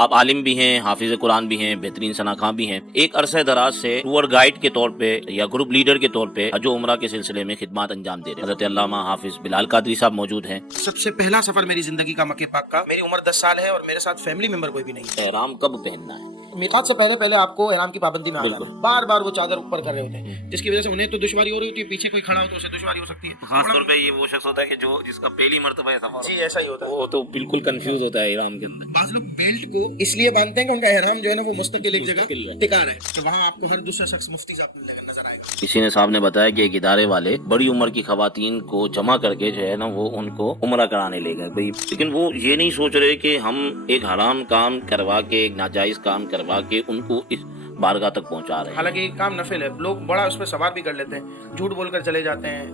آپ عالم بھی ہیں، حافظ قرآن بھی ہیں، بہترین شناخواں بھی ہیں، ایک عرصہ دراز سے ٹور گائیڈ کے طور پہ یا گروپ لیڈر کے طور پہ حج و عمرہ کے سلسلے میں خدمات انجام دے رہے ہیں۔ حضرت علامہ حافظ بلال قادری صاحب موجود ہیں۔ سب سے پہلا سفر میری زندگی کا مکہ پاک کا، میری عمر 10 سال ہے اور میرے ساتھ فیملی ممبر کوئی بھی نہیں ہے۔ احرام کب پہننا ہے؟ میقات سے پہلے آپ کو احرام کی پابندی میں آ جانا ہے۔ بار بار وہ چادر اوپر کر رہے ہوتے ہیں جس کی وجہ سے انہیں تو دشواری ہو رہی ہوتی ہے، پیچھے کوئی کھڑا ہو تو اسے دشواری ہو سکتی ہے۔ خاص طور پہ یہ وہ شخص ہوتا ہے کہ جس کا پہلی مرتبہ سفر، جی ایسا ہی ہوتا ہے، وہ تو بالکل کنفیوز ہوتا ہے احرام کے اندر۔ بعض لوگ بیلٹ کو اس لیے باندھتے ہیں کہ ان کا احرام جو ہے نا وہ مستقل ایک جگہ ٹکا رہے، تو وہاں آپ کو ہر دوسرا شخص مفتی صاحب نظر آئے گا۔ کسی نے صاحب نے بتایا کہ ایک ادارے والے بڑی عمر کی خواتین کو جمع کر کے جو ہے نا وہ ان کو عمرہ کرانے لے گئے بھائی، لیکن وہ یہ نہیں سوچ رہے کہ ہم ایک حرام کام کروا کے، ایک ناجائز کام کروا کے ان کو اس بارگاہ تک پہنچا رہے ہیں۔ حالانکہ یہ کام نفل ہے، لوگ بڑا اس پہ سوار بھی کر لیتے ہیں، جھوٹ بول کر چلے جاتے ہیں،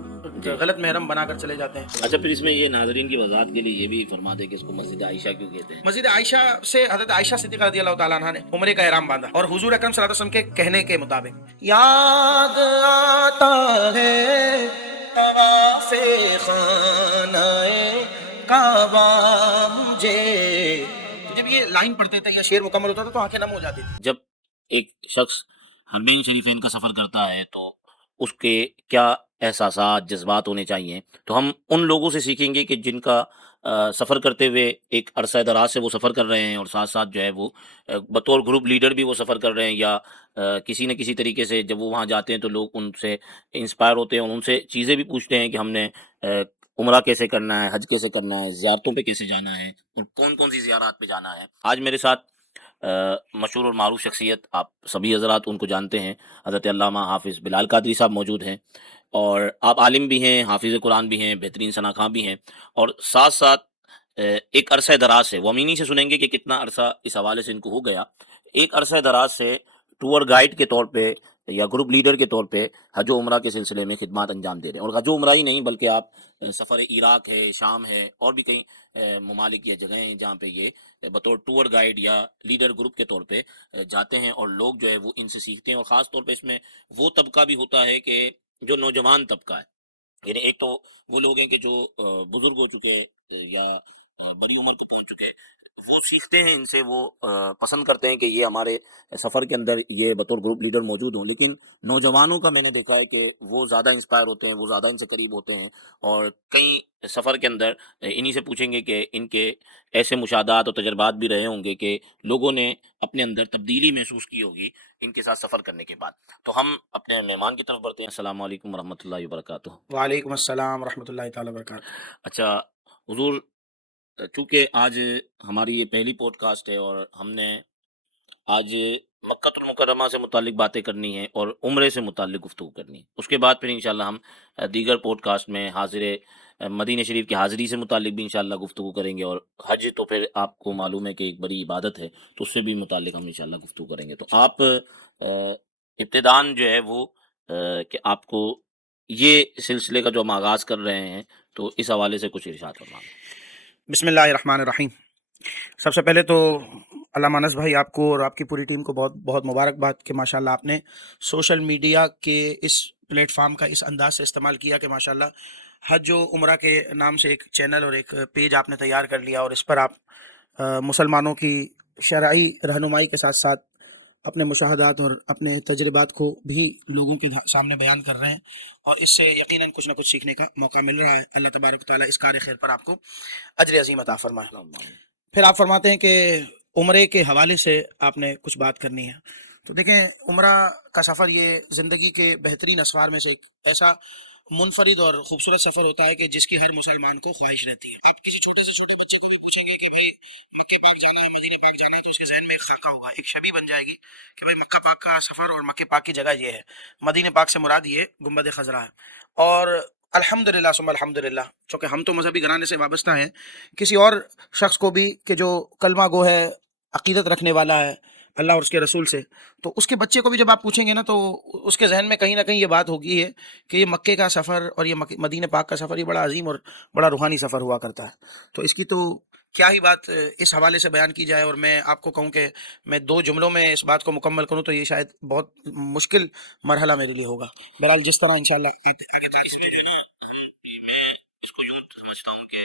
غلط محرم بنا کر چلے جاتے ہیں۔ اچھا، پھر اس میں یہ ناظرین کی وضاحت کے لیے یہ بھی فرما دے کہ اس کو مسجد عائشہ کیوں کہتے ہیں؟ مسجد عائشہ سے حضرت عائشہ صدیقہ رضی اللہ تعالیٰ عنہ نے عمرے کا احرام باندھا، اور حضور اکرم صلی اللہ علیہ وسلم کے کہنے کے مطابق یاد آتا ہے طواف خانہ کعبہ مجھے، جب یہ لائن پڑھتے تھے یا شعر مکمل ہوتا تھا تو آنکھیں نم ہو جاتی تھی۔ جب ایک شخص حرمین شریفین کا سفر کرتا ہے تو اس کے کیا احساسات، جذبات ہونے چاہیے، تو ہم ان لوگوں سے سیکھیں گے کہ جن کا سفر کرتے ہوئے ایک عرصہ دراز سے وہ سفر کر رہے ہیں، اور ساتھ ساتھ جو ہے وہ بطور گروپ لیڈر بھی وہ سفر کر رہے ہیں، یا کسی نہ کسی طریقے سے جب وہ وہاں جاتے ہیں تو لوگ ان سے انسپائر ہوتے ہیں اور ان سے چیزیں بھی پوچھتے ہیں کہ ہم نے عمرہ کیسے کرنا ہے، حج کیسے کرنا ہے، زیارتوں پہ کیسے جانا ہے، اور کون کون سی زیارات پہ جانا ہے۔ آج میرے ساتھ مشہور اور معروف شخصیت، آپ سبھی حضرات ان کو جانتے ہیں، حضرت علامہ حافظ بلال قادری صاحب موجود ہیں، اور آپ عالم بھی ہیں، حافظ قرآن بھی ہیں، بہترین شناخواں بھی ہیں، اور ساتھ ساتھ ایک عرصہ دراز سے، وہ امینی سے سنیں گے کہ کتنا عرصہ اس حوالے سے ان کو ہو گیا، ایک عرصہ دراز سے ٹور گائیڈ کے طور پہ یا گروپ لیڈر کے طور پہ حج و عمرہ کے سلسلے میں خدمات انجام دے رہے ہیں۔ اور حج و عمرہ ہی نہیں بلکہ آپ سفر عراق ہے، شام ہے، اور بھی کئی ممالک یا جگہیں ہیں جہاں پہ یہ بطور ٹور گائیڈ یا لیڈر گروپ کے طور پہ جاتے ہیں، اور لوگ جو ہے وہ ان سے سیکھتے ہیں۔ اور خاص طور پہ اس میں وہ طبقہ بھی ہوتا ہے کہ جو نوجوان طبقہ ہے، یعنی ایک تو وہ لوگ ہیں کہ جو بزرگ ہو چکے یا بڑی عمر کو پہنچ چکے، وہ سیکھتے ہیں ان سے، وہ پسند کرتے ہیں کہ یہ ہمارے سفر کے اندر یہ بطور گروپ لیڈر موجود ہوں، لیکن نوجوانوں کا میں نے دیکھا ہے کہ وہ زیادہ انسپائر ہوتے ہیں، وہ زیادہ ان سے قریب ہوتے ہیں، اور کئی سفر کے اندر انہی سے پوچھیں گے کہ ان کے ایسے مشاہدات اور تجربات بھی رہے ہوں گے کہ لوگوں نے اپنے اندر تبدیلی محسوس کی ہوگی ان کے ساتھ سفر کرنے کے بعد۔ تو ہم اپنے مہمان کی طرف بڑھتے ہیں۔ السلام علیکم ورحمۃ اللہ وبرکاتہ۔ وعلیکم السلام ورحمۃ اللہ تعالیٰ وبرکاتہ۔ اچھا حضور، چونکہ آج ہماری یہ پہلی پوڈ کاسٹ ہے اور ہم نے آج مکہ المکرمہ سے متعلق باتیں کرنی ہیں اور عمرے سے متعلق گفتگو کرنی ہے، اس کے بعد پھر انشاءاللہ ہم دیگر پوڈ کاسٹ میں حاضر مدینہ شریف کی حاضری سے متعلق بھی انشاءاللہ گفتگو کریں گے، اور حج تو پھر آپ کو معلوم ہے کہ ایک بڑی عبادت ہے، تو اس سے بھی متعلق ہم انشاءاللہ گفتگو کریں گے۔ تو آپ ابتداً جو ہے وہ کہ آپ کو یہ سلسلے کا جو ہم آغاز کر رہے ہیں تو اس حوالے سے کچھ ارشاد فرمائیں۔ بسم اللہ الرحمن الرحیم۔ سب سے پہلے تو علامہ انس بھائی، آپ کو اور آپ کی پوری ٹیم کو بہت بہت مبارکباد کہ ماشاءاللہ آپ نے سوشل میڈیا کے اس پلیٹ فارم کا اس انداز سے استعمال کیا کہ ماشاءاللہ حج و عمرہ کے نام سے ایک چینل اور ایک پیج آپ نے تیار کر لیا، اور اس پر آپ مسلمانوں کی شرعی رہنمائی کے ساتھ ساتھ اپنے مشاہدات اور اپنے تجربات کو بھی لوگوں کے سامنے بیان کر رہے ہیں، اور اس سے یقیناً کچھ نہ کچھ سیکھنے کا موقع مل رہا ہے۔ اللہ تبارک و تعالیٰ اس کار خیر پر آپ کو اجر عظیم عطا فرمائے۔ پھر آپ فرماتے ہیں کہ عمرے کے حوالے سے آپ نے کچھ بات کرنی ہے، تو دیکھیں عمرہ کا سفر یہ زندگی کے بہترین اسفار میں سے ایک ایسا منفرد اور خوبصورت سفر ہوتا ہے کہ جس کی ہر مسلمان کو خواہش رہتی ہے۔ آپ کسی چھوٹے سے چھوٹے بچے کو بھی پوچھیں گے کہ بھائی مکہ پاک جانا ہے، مدینہ پاک جانا ہے، تو اس کے ذہن میں ایک خاکہ ہوگا، ایک شبیہ بن جائے گی کہ بھائی مکہ پاک کا سفر اور مکہ پاک کی جگہ یہ ہے، مدینہ پاک سے مراد یہ گنبد خضرا ہے۔ اور الحمدللہ ثم الحمدللہ، چونکہ ہم تو مذہبی گھرانے سے وابستہ ہیں، کسی اور شخص کو بھی کہ جو کلمہ گو ہے، عقیدت رکھنے والا ہے اللہ اور اس کے رسول سے، تو اس کے بچے کو بھی جب آپ پوچھیں گے نا تو اس کے ذہن میں کہیں نہ کہیں یہ بات ہوگی ہے کہ یہ مکے کا سفر اور یہ مدینہ پاک کا سفر یہ بڑا عظیم اور بڑا روحانی سفر ہوا کرتا ہے۔ تو اس کی تو کیا ہی بات اس حوالے سے بیان کی جائے، اور میں آپ کو کہوں کہ میں 2 جملوں میں اس بات کو مکمل کروں تو یہ شاید بہت مشکل مرحلہ میرے لیے ہوگا۔ بہرحال جس طرح انشاءاللہ آگے تھا، اس میں جو ہے نا میں اس کو یوں سمجھتا ہوں کہ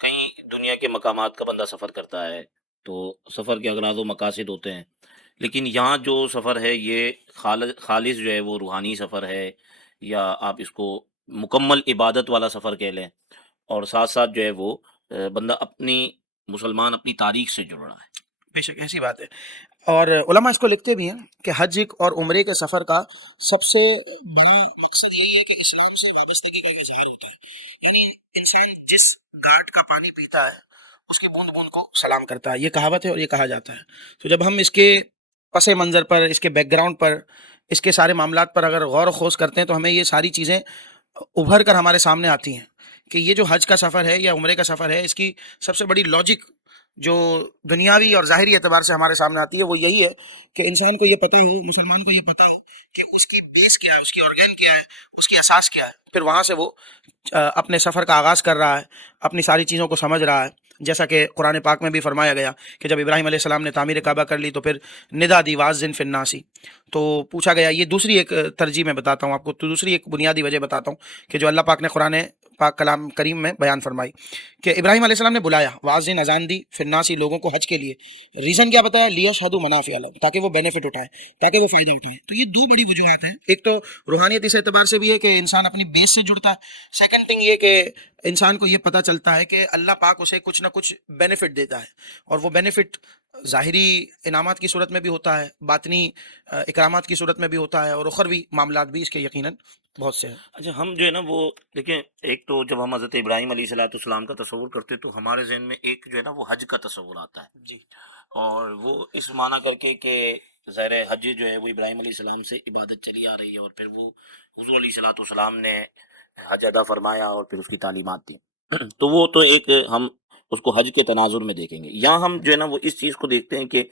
کئی دنیا کے مقامات کا بندہ سفر کرتا ہے، تو سفر کے اغراض و مقاصد ہوتے ہیں، لیکن یہاں جو سفر ہے یہ خالص جو ہے وہ روحانی سفر ہے، یا آپ اس کو مکمل عبادت والا سفر کہہ لیں، اور ساتھ ساتھ جو ہے وہ بندہ اپنی مسلمان اپنی تاریخ سے جڑ رہا ہے۔ بے شک ایسی بات ہے، اور علماء اس کو لکھتے بھی ہیں کہ حج اور عمرے کے سفر کا سب سے بڑا مقصد یہی ہے کہ اسلام سے وابستگی کا ایک اظہار ہوتا ہے، یعنی انسان جس گھاٹ کا پانی پیتا ہے اس کی بوند بوند کو سلام کرتا ہے، یہ کہاوت ہے اور یہ کہا جاتا ہے۔ تو جب ہم اس کے پس منظر پر، اس کے بیک گراؤنڈ پر، اس کے سارے معاملات پر اگر غور و خوض کرتے ہیں تو ہمیں یہ ساری چیزیں ابھر کر ہمارے سامنے آتی ہیں کہ یہ جو حج کا سفر ہے یا عمرے کا سفر ہے، اس کی سب سے بڑی لاجک جو دنیاوی اور ظاہری اعتبار سے ہمارے سامنے آتی ہے وہ یہی ہے کہ انسان کو یہ پتا ہو، مسلمان کو یہ پتا ہو کہ اس کی بیس کیا ہے، اس کی آرگین کیا ہے، اس کی اساس کیا ہے، پھر وہاں سے وہ اپنے سفر کا آغاز کر رہا ہے، اپنی ساری چیزوں کو سمجھ رہا ہے، جیسا کہ قرآن پاک میں بھی فرمایا گیا کہ جب ابراہیم علیہ السلام نے تعمیر کعبہ کر لی تو پھر ندا دی واذن فی الناسی، تو پوچھا گیا، یہ دوسری ایک ترجیح میں بتاتا ہوں آپ کو، تو دوسری ایک بنیادی وجہ بتاتا ہوں کہ جو اللہ پاک نے قرآن پاک کلام کریم میں بیان فرمائی کہ ابراہیم علیہ السلام نے بلایا، واذن اذان دی فی الناسی، لوگوں کو حج کے لیے، ریزن کیا بتایا، لیشہدوا منافع لہم، تاکہ وہ بینیفٹ اٹھائیں، تاکہ وہ فائدہ اٹھائیں۔ تو یہ دو بڑی وجوہات ہیں، ایک تو روحانیت اس اعتبار سے بھی ہے کہ انسان اپنی بیس سے جڑتا ہے، سیکنڈ تھنگ یہ کہ انسان کو یہ پتہ چلتا ہے کہ اللہ پاک اسے کچھ نہ کچھ بینیفٹ دیتا ہے، اور وہ بینیفٹ ظاہری انعامات کی صورت میں بھی ہوتا ہے، باطنی اکرامات کی صورت میں بھی ہوتا ہے، اور اخروی معاملات بھی اس کے یقیناً بہت سے ہیں۔ اچھا، ہم جو ہے نا وہ دیکھیں، ایک تو جب ہم حضرت ابراہیم علیہ السلام کا تصور کرتے تو ہمارے ذہن میں ایک جو ہے نا وہ حج کا تصور آتا ہے، جی اور وہ اس معنی کر کے کہ ظاہر حج جو ہے وہ ابراہیم علیہ السلام سے عبادت چلی آ رہی ہے، اور پھر وہ حضور علیہ السلام نے حج ادا فرمایا اور پھر اس کی تعلیمات دی تو وہ تو ایک ہم اس کو حج کے تناظر میں دیکھیں گے۔ یہاں ہم جو ہے نا وہ اس چیز کو دیکھتے ہیں کہ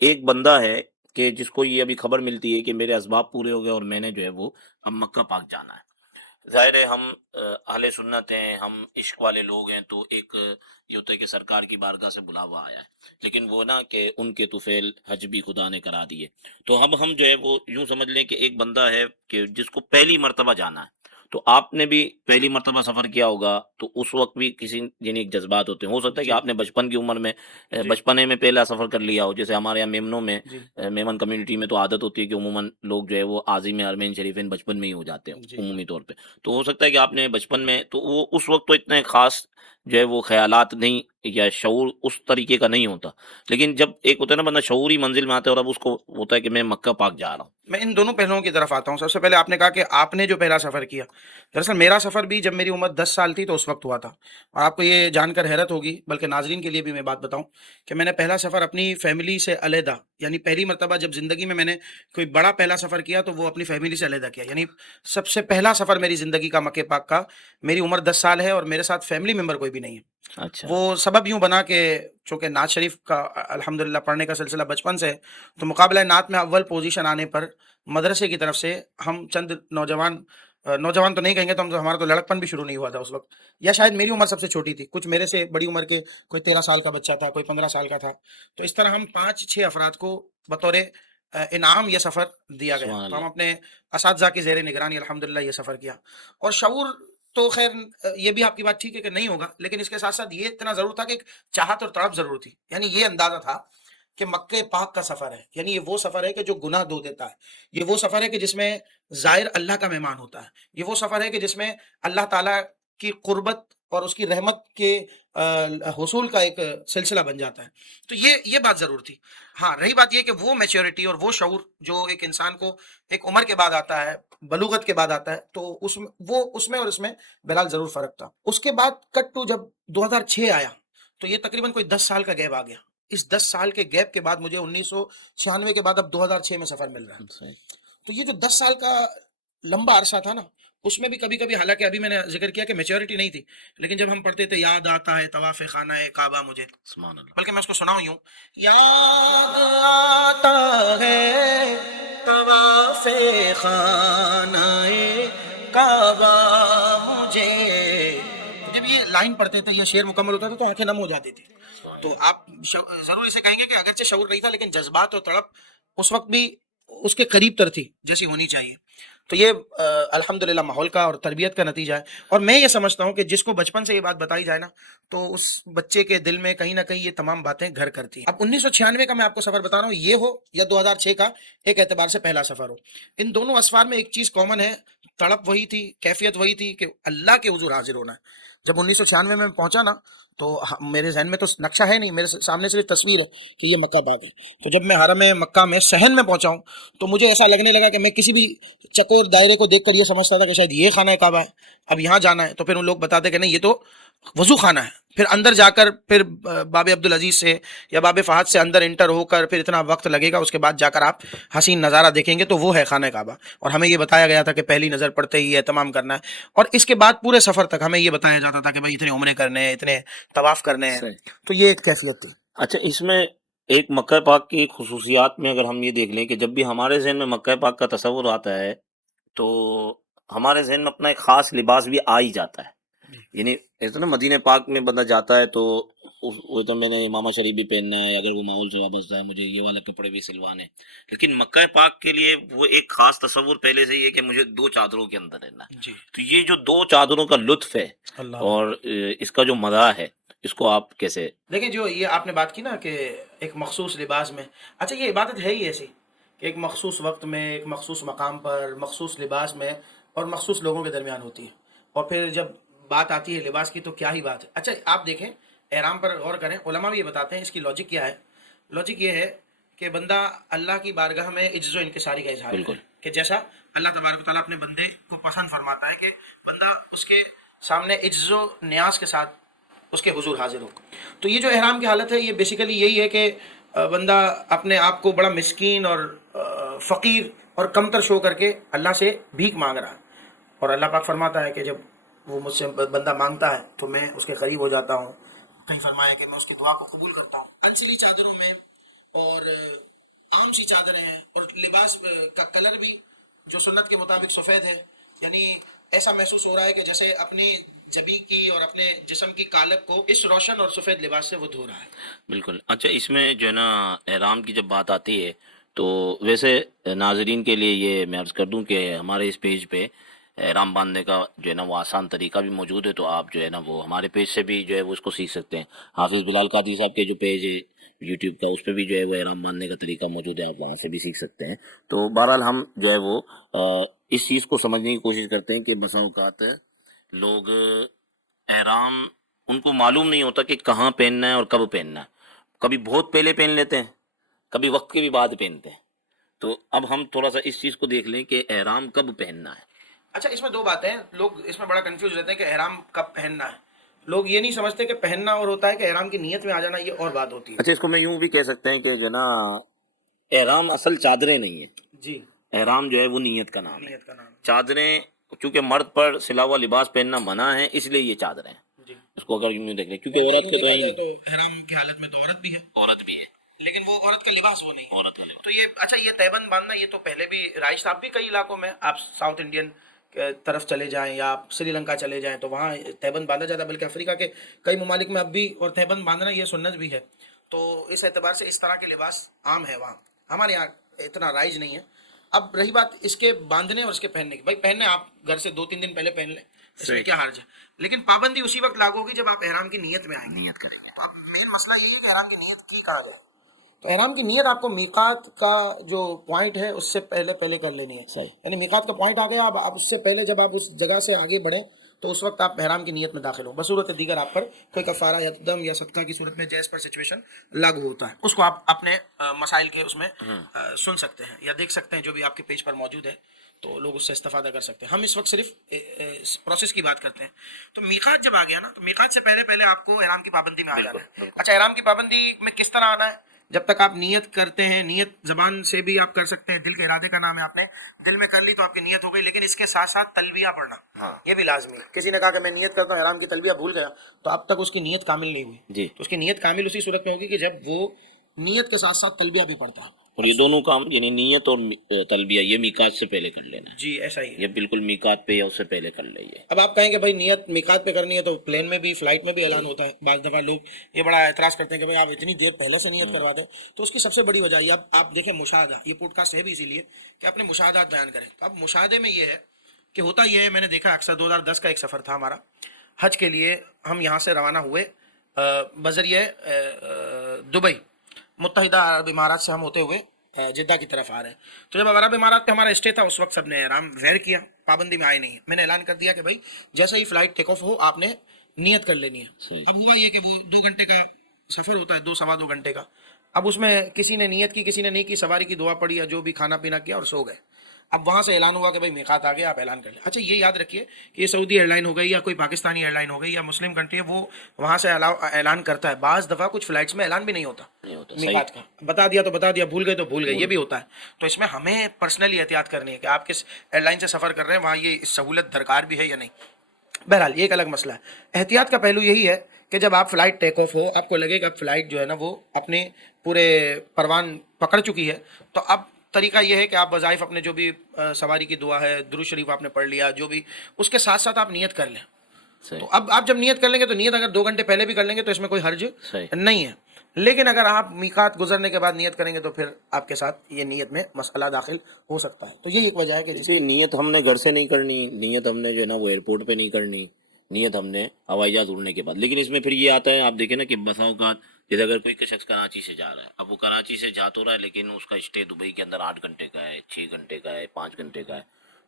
ایک بندہ ہے کہ جس کو یہ ابھی خبر ملتی ہے کہ میرے اسباب پورے ہو گئے اور میں نے جو ہے وہ اب مکہ پاک جانا ہے۔ ظاہر ہے ہم اہل سنت ہیں، ہم عشق والے لوگ ہیں، تو ایک یہ ہوتا ہے کہ سرکار کی بارگاہ سے بلاوا آیا ہے، لیکن وہ نا کہ ان کے طفیل حج بھی خدا نے کرا دیے، تو اب ہم جو ہے وہ یوں سمجھ لیں کہ ایک بندہ ہے کہ جس کو پہلی مرتبہ جانا ہے، تو آپ نے بھی پہلی مرتبہ سفر کیا ہوگا، تو اس وقت بھی کسی یعنی ایک جذبات ہوتے ہیں، ہو سکتا ہے کہ جی آپ نے بچپن کی عمر میں جی بچپنے میں پہلا سفر کر لیا ہو، جیسے ہمارے یہاں میمنوں میں جی میمن کمیونٹی میں تو عادت ہوتی ہے کہ عموماً لوگ جو ہے وہ عازم حرمین شریفین بچپن میں ہی ہو جاتے ہیں جی عمومی طور پہ، تو ہو سکتا ہے کہ آپ نے بچپن میں تو وہ اس وقت تو اتنے خاص جو ہے وہ خیالات نہیں یا شعور اس طریقے کا نہیں ہوتا، لیکن جب ایک ہوتا ہے نا بندہ شعوری منزل میں آتا ہے اور اب اس کو ہوتا ہے کہ میں مکہ پاک جا رہا ہوں۔ میں ان دونوں پہلوؤں کی طرف آتا ہوں۔ سب سے پہلے آپ نے کہا کہ آپ نے جو پہلا سفر کیا، دراصل میرا سفر بھی جب میری عمر 10 سال تھی تو اس وقت ہوا تھا، اور آپ کو یہ جان کر حیرت ہوگی، بلکہ ناظرین کے لیے بھی میں بات بتاؤں کہ میں نے پہلا سفر اپنی فیملی سے علیحدہ، یعنی پہلی مرتبہ جب زندگی میں نے کوئی بڑا پہلا سفر کیا تو وہ اپنی فیملی سے علیحدہ کیا، یعنی سب سے پہلا سفر میری زندگی کا مکہ پاک کا، میری عمر 10 سال ہے اور میرے ساتھ فیملی ممبر کوئی بھی نہیں ہے۔ اچھا، وہ سبب یوں بنا کہ چونکہ نعت شریف کا الحمدللہ پڑھنے کا سلسلہ بچپن سے ہے، تو مقابلہ نعت میں اول پوزیشن آنے پر مدرسے کی طرف سے ہم چند نوجوان تو نہیں کہیں گے، تو ہمارا تو لڑکپن بھی شروع نہیں ہوا تھا اس وقت، یا شاید میری عمر سب سے چھوٹی تھی، کچھ میرے سے بڑی عمر کے، کوئی 13 سال کا بچہ تھا، کوئی 15 سال کا تھا، تو اس طرح ہم 5-6 افراد کو بطور انعام یہ سفر دیا گیا، سبحان تو ہم اللہ، اپنے اساتذہ کی زیر نگرانی الحمدللہ یہ سفر کیا، اور شعور تو خیر یہ بھی آپ کی بات ٹھیک ہے کہ نہیں ہوگا، لیکن اس کے ساتھ ساتھ یہ اتنا ضرور تھا کہ ایک چاہت اور تڑپ ضرور تھی، یعنی یہ اندازہ تھا کہ مکہ پاک کا سفر ہے، یعنی یہ وہ سفر ہے کہ جو گناہ دھو دیتا ہے، یہ وہ سفر ہے کہ جس میں زائر اللہ کا مہمان ہوتا ہے، یہ وہ سفر ہے کہ جس میں اللہ تعالیٰ کی قربت اور اس کی رحمت کے حصول کا ایک سلسلہ بن جاتا ہے، تو یہ بات ضرور تھی۔ ہاں، رہی بات یہ کہ وہ میچورٹی اور وہ شعور جو ایک انسان کو ایک عمر کے بعد آتا ہے، بلوغت کے بعد آتا ہے، تو اس میں اور اس میں بہرحال ضرور فرق تھا۔ اس کے بعد کٹ ٹو جب 2006 آیا تو یہ تقریباً کوئی 10 سال کا گیپ آ گیا، اس 10 سال کے گیپ کے بعد مجھے 1996 کے بعد اب 2006 میں سفر مل رہا ہے، صحیح، تو یہ جو 10 سال کا لمبا عرصہ تھا نا، اس میں بھی کبھی کبھی، حالانکہ ابھی میں نے ذکر کیا کہ میچورٹی نہیں تھی، لیکن جب ہم پڑھتے تھے یاد آتا ہے طواف خانہ کعبہ مجھے، سبحان اللہ، بلکہ میں اس کو سناؤں یوں، یاد آتا ہے طواف خانہ کعبہ مجھے، جب یہ لائن پڑھتے تھے، یہ شعر مکمل ہوتا تھا تو آنکھیں نم ہو جاتی تھی، سبحان تو اللہ، آپ ضرور اسے کہیں گے کہ اگرچہ شعور نہیں تھا لیکن جذبات اور تڑپ اس وقت بھی اس کے قریب تر تھی جیسی ہونی چاہیے۔ تو یہ الحمدللہ ماحول کا اور تربیت کا نتیجہ ہے. اور میں یہ سمجھتا ہوں کہ جس کو بچپن سے یہ بات بتائی جائے نا تو اس بچے کے دل میں کہیں نہ کہیں یہ تمام باتیں گھر کرتی ہیں. اب 1996 کا میں آپ کو سفر بتا رہا ہوں، یہ ہو یا 2006 کا ایک اعتبار سے پہلا سفر ہو، ان دونوں اسفار میں ایک چیز کامن ہے، تڑپ وہی تھی، کیفیت وہی تھی کہ اللہ کے حضور حاضر ہونا ہے. جب 1996 میں پہنچا نا تو میرے ذہن میں تو نقشہ ہے نہیں، میرے سامنے صرف تصویر ہے کہ یہ مکہ پاک ہے. تو جب میں حرم مکہ میں صحن میں پہنچا ہوں تو مجھے ایسا لگنے لگا کہ میں کسی بھی چکور دائرے کو دیکھ کر یہ سمجھتا تھا کہ شاید یہ خانہ کعبہ ہے، اب یہاں جانا ہے. تو پھر ان لوگ بتاتے کہ نہیں یہ تو وضو خانہ ہے. پھر اندر جا کر پھر باب عبدالعزیز سے یا باب فہد سے اندر انٹر ہو کر پھر اتنا وقت لگے گا، اس کے بعد جا کر آپ حسین نظارہ دیکھیں گے تو وہ ہے خانہ کعبہ. اور ہمیں یہ بتایا گیا تھا کہ پہلی نظر پڑتے ہی اہتمام کرنا ہے، اور اس کے بعد پورے سفر تک ہمیں یہ بتایا جاتا تھا کہ بھائی اتنے عمرے کرنے ہیں، اتنے طواف کرنے ہیں. تو یہ ایک کیفیت تھی. اچھا، اس میں ایک مکہ پاک کی خصوصیات میں اگر ہم یہ دیکھ لیں کہ جب بھی ہمارے ذہن میں مکہ پاک کا تصور آتا ہے تو ہمارے ذہن میں اپنا ایک خاص لباس بھی آ ہی جاتا ہے. یعنی ایسا نا مدینہ پاک میں بندہ جاتا ہے تو وہ تو میں نے امامہ شریف بھی پہننا ہے، اگر وہ ماحول سے وابستہ ہے مجھے یہ والے کپڑے بھی سلوانے ہیں. لیکن مکہ پاک کے لیے وہ ایک خاص تصور پہلے سے ہی ہے کہ مجھے 2 چادروں کے اندر رہنا ہے. جی تو یہ جو 2 چادروں کا لطف ہے اللہ اور اس کا جو مزہ ہے، اس کو آپ کیسے؟ دیکھیں، جو یہ آپ نے بات کی نا کہ ایک مخصوص لباس میں، اچھا یہ عبادت ہے ہی ایسی کہ ایک مخصوص وقت میں، ایک مخصوص مقام پر، مخصوص لباس میں اور مخصوص لوگوں کے درمیان ہوتی ہے. اور پھر جب بات آتی ہے لباس کی تو کیا ہی بات ہے. اچھا آپ دیکھیں، احرام پر غور کریں، علماء بھی یہ بتاتے ہیں اس کی لاجک کیا ہے. لاجک یہ ہے کہ بندہ اللہ کی بارگاہ میں عجز و انکساری کا اظہار بالکل. کرے کہ جیسا اللہ تبارک و تعالیٰ اپنے بندے کو پسند فرماتا ہے کہ بندہ اس کے سامنے عجز و نیاز کے ساتھ اس کے حضور حاضر ہو. تو یہ جو احرام کی حالت ہے یہ بیسیکلی یہی ہے کہ بندہ اپنے آپ کو بڑا مسکین اور فقیر اور کمتر شو کر کے اللہ سے بھیک مانگ رہا ہے. اور اللہ پاک فرماتا ہے کہ جب وہ مجھ سے بندہ مانگتا ہے تو میں اس کے قریب ہو جاتا ہوں. کہیں فرمایا کہ میں اس کی دعا کو قبول کرتا ہوں. انسلی چادروں میں اور عام سی چادریں ہیں، اور لباس کا کلر بھی جو سنت کے مطابق سفید ہے. یعنی ایسا محسوس ہو رہا ہے کہ جیسے اپنی جبی کی اور اپنے جسم کی کالک کو اس روشن اور سفید لباس سے وہ دھو رہا ہے. بالکل. اچھا، اس میں جو ہے نا احرام کی جب بات آتی ہے تو ویسے ناظرین کے لیے یہ میں عرض کر دوں کہ ہمارے اس پیج پہ احرام باندھنے کا جو ہے نا وہ آسان طریقہ بھی موجود ہے، تو آپ جو ہے نا وہ ہمارے پیج سے بھی جو ہے وہ اس کو سیکھ سکتے ہیں. حافظ بلال قادری صاحب کے جو پیج ہے یوٹیوب کا، اس پہ بھی جو ہے وہ احرام باندھنے کا طریقہ موجود ہے، آپ وہاں سے بھی سیکھ سکتے ہیں. تو بہرحال ہم جو ہے وہ اس چیز کو سمجھنے کی کوشش کرتے ہیں کہ بسا اوقات لوگ احرام ان کو معلوم نہیں ہوتا کہ کہاں پہننا ہے اور کب پہننا ہے. کبھی بہت پہلے پہن لیتے ہیں، کبھی وقت کے بھی بعد پہنتے ہیں. تو اب ہم تھوڑا سا اس چیز کو دیکھ لیں کہ احرام کب پہننا ہے. اچھا اس میں 2 باتیں ہیں، لوگ اس میں بڑا کنفیوز رہتے ہیں کہ احرام کب پہننا ہے. لوگ یہ نہیں سمجھتے کہ پہننا اور ہوتا ہے کہ احرام کی نیت میں آ جانا یہ اور بات ہوتی ہے. اچھا، اس کو میں یوں بھی کہہ سکتے ہیں کہ جو نا احرام اصل چادریں نہیں ہیں. جی، احرام جو ہے وہ نیت کا نام ہے. نیت کا نام. چادریں چونکہ مرد پر سلا ہوا لباس پہننا منع ہے، اس لیے یہ چادریں ہیں. جی، اس کو اگر یوں دیکھ لیں کیونکہ عورت کے تو احرام کی حالت میں تو عورت بھی ہے، عورت بھی ہے، لیکن وہ عورت کا لباس وہ نہیں ہے. عورت کا لباس. تو یہ اچھا یہ تہبند باندھنا یہ تو پہلے بھی رائج صاحب بھی کئی علاقوں میں، آپ ساؤتھ انڈین طرف چلے جائیں یا آپ سری لنکا چلے جائیں تو وہاں تہبند باندھا جاتا ہے، بلکہ افریقہ کے کئی ممالک میں اب بھی اور تہبند باندھنا یہ سنت بھی ہے. تو اس اعتبار سے اس طرح کے لباس عام ہے وہاں، ہمارے یہاں اتنا رائج نہیں ہے. اب رہی بات اس کے باندھنے اور اس کے پہننے کی، بھائی پہننے آپ گھر سے 2-3 دن پہلے پہن لیں، اس میں کیا حرج ہے، لیکن پابندی اسی وقت لاگو ہوگی جب آپ احرام کی نیت میں آئیں گے. نیت کریں گے. تو اب مین مسئلہ یہ ہے کہ احرام کی نیت کی کہاں جائے. تو احرام کی نیت آپ کو میقات کا جو پوائنٹ ہے اس سے پہلے کر لینی ہے. صحیح. یعنی میقات کا پوائنٹ آ گیا، اب آپ اس سے پہلے جب آپ اس جگہ سے آگے بڑھیں تو اس وقت آپ احرام کی نیت میں داخل ہو. بصورت دیگر آپ پر کوئی کفارہ یا دم یا صدقہ کی صورت میں جیز پر سچویشن لاگو ہوتا ہے، اس کو آپ اپنے مسائل کے اس میں سن سکتے ہیں یا دیکھ سکتے ہیں جو بھی آپ کے پیج پر موجود ہے، تو لوگ اس سے استفادہ کر سکتے ہیں. ہم اس وقت صرف پروسیس کی بات کرتے ہیں. تو میقات جب آ گیا نا تو میقات سے پہلے آپ کو احرام کی پابندی میں آ جانا ہے. اچھا احرام کی پابندی میں کس طرح آنا ہے؟ جب تک آپ نیت کرتے ہیں، نیت زبان سے بھی آپ کر سکتے ہیں، دل کے ارادے کا نام ہے، آپ نے دل میں کر لی تو آپ کی نیت ہو گئی، لیکن اس کے ساتھ ساتھ تلبیہ پڑھنا یہ بھی لازمی ہے. کسی نے کہا کہ میں نیت کرتا ہوں احرام کی تلبیہ بھول گیا تو اب تک اس کی نیت کامل نہیں ہوئی. جی. تو اس کی نیت کامل اسی صورت میں ہوگی کہ جب وہ نیت کے ساتھ ساتھ تلبیہ بھی پڑھتا ہے. اور یہ دونوں کام یعنی نیت اور تلبیہ یہ میقات سے پہلے کر لینا ہے. جی ایسا ہی ہے. یہ بالکل میقات پہ یا اس سے پہلے کر لئیے. اب آپ کہیں کہ بھائی نیت میقات پہ کرنی ہے تو پلین میں بھی فلائٹ میں بھی اعلان ہوتا ہے. بعض دفعہ لوگ یہ بڑا اعتراض کرتے ہیں کہ بھائی آپ اتنی دیر پہلے سے نیت کروا دیں. تو اس کی سب سے بڑی وجہ یہ آپ دیکھیں مشاہدہ، یہ پوڈ کاسٹ ہے بھی اسی لیے کہ اپنے مشاہدات بیان کریں. تو اب مشاہدے میں یہ ہے کہ ہوتا یہ ہے، میں نے دیکھا اکثر 2010 کا ایک سفر تھا ہمارا حج کے لیے. ہم یہاں سے روانہ ہوئے بذریعہ دبئی، متحدہ عرب امارات سے ہم ہوتے ہوئے جدہ کی طرف آ رہے ہیں. تو جب عرب امارات پہ ہمارا اسٹے تھا اس وقت سب نے احرام ویئر کیا، پابندی میں آئے نہیں. میں نے اعلان کر دیا کہ بھائی جیسے ہی فلائٹ ٹیک آف ہو آپ نے نیت کر لینی ہے. اب ہوا یہ کہ وہ 2 گھنٹے کا سفر ہوتا ہے، 2 سوا 2 گھنٹے کا. اب اس میں کسی نے نیت کی، کسی نے نہیں کی، سواری کی دعا پڑی یا جو بھی کھانا پینا کیا اور سو گئے. اب وہاں سے اعلان ہوا کہ بھائی میقات آ گیا، آپ اعلان کر لیں. اچھا یہ یاد رکھیے کہ یہ سعودی ایئر لائن ہو گئی یا کوئی پاکستانی ایئر لائن ہو گئی یا مسلم کنٹری ہے، وہ وہاں سے اعلان کرتا ہے. بعض دفعہ کچھ فلائٹس میں اعلان بھی نہیں ہوتا میقات کا. بتا دیا تو بتا دیا، بھول گئے تو بھول گئے، یہ بھی ہوتا ہے. تو اس میں ہمیں پرسنلی احتیاط کرنی ہے کہ آپ کس ایئر لائن سے سفر کر رہے ہیں، وہاں یہ سہولت درکار بھی ہے یا نہیں. بہرحال یہ ایک الگ مسئلہ ہے. احتیاط کا پہلو یہی ہے کہ جب آپ فلائٹ ٹیک آف ہو، آپ کو لگے کہ فلائٹ جو ہے نا وہ اپنے پورے پروان پکڑ چکی ہے، تو اب طریقہ یہ ہے کہ آپ وظائف اپنے جو بھی سواری کی دعا ہے، درود شریف آپ نے پڑھ لیا، جو بھی اس کے ساتھ ساتھ آپ نیت کر لیں. تو اب آپ جب نیت کر لیں گے تو نیت اگر 2 گھنٹے پہلے بھی کر لیں گے تو اس میں کوئی حرج نہیں ہے. لیکن اگر آپ میقات گزرنے کے بعد نیت کریں گے تو پھر آپ کے ساتھ یہ نیت میں مسئلہ داخل ہو سکتا ہے. تو یہ ایک وجہ ہے کہ جس جیسے نیت ہم نے گھر سے نہیں کرنی، نیت ہم نے جو ہے نا وہ ایئرپورٹ پہ نہیں کرنی، نیت ہم نے ہوائی جہاز اڑنے کے بعد. لیکن اس میں پھر یہ آتا ہے، آپ دیکھیں نا کہ بسا اوقات جیسے اگر کوئی شخص کراچی سے جا رہا ہے، اب وہ کراچی سے جا تو رہا ہے لیکن اس کا اسٹے دبئی کے اندر 8 گھنٹے کا ہے، 6 گھنٹے کا ہے، 5 گھنٹے کا ہے.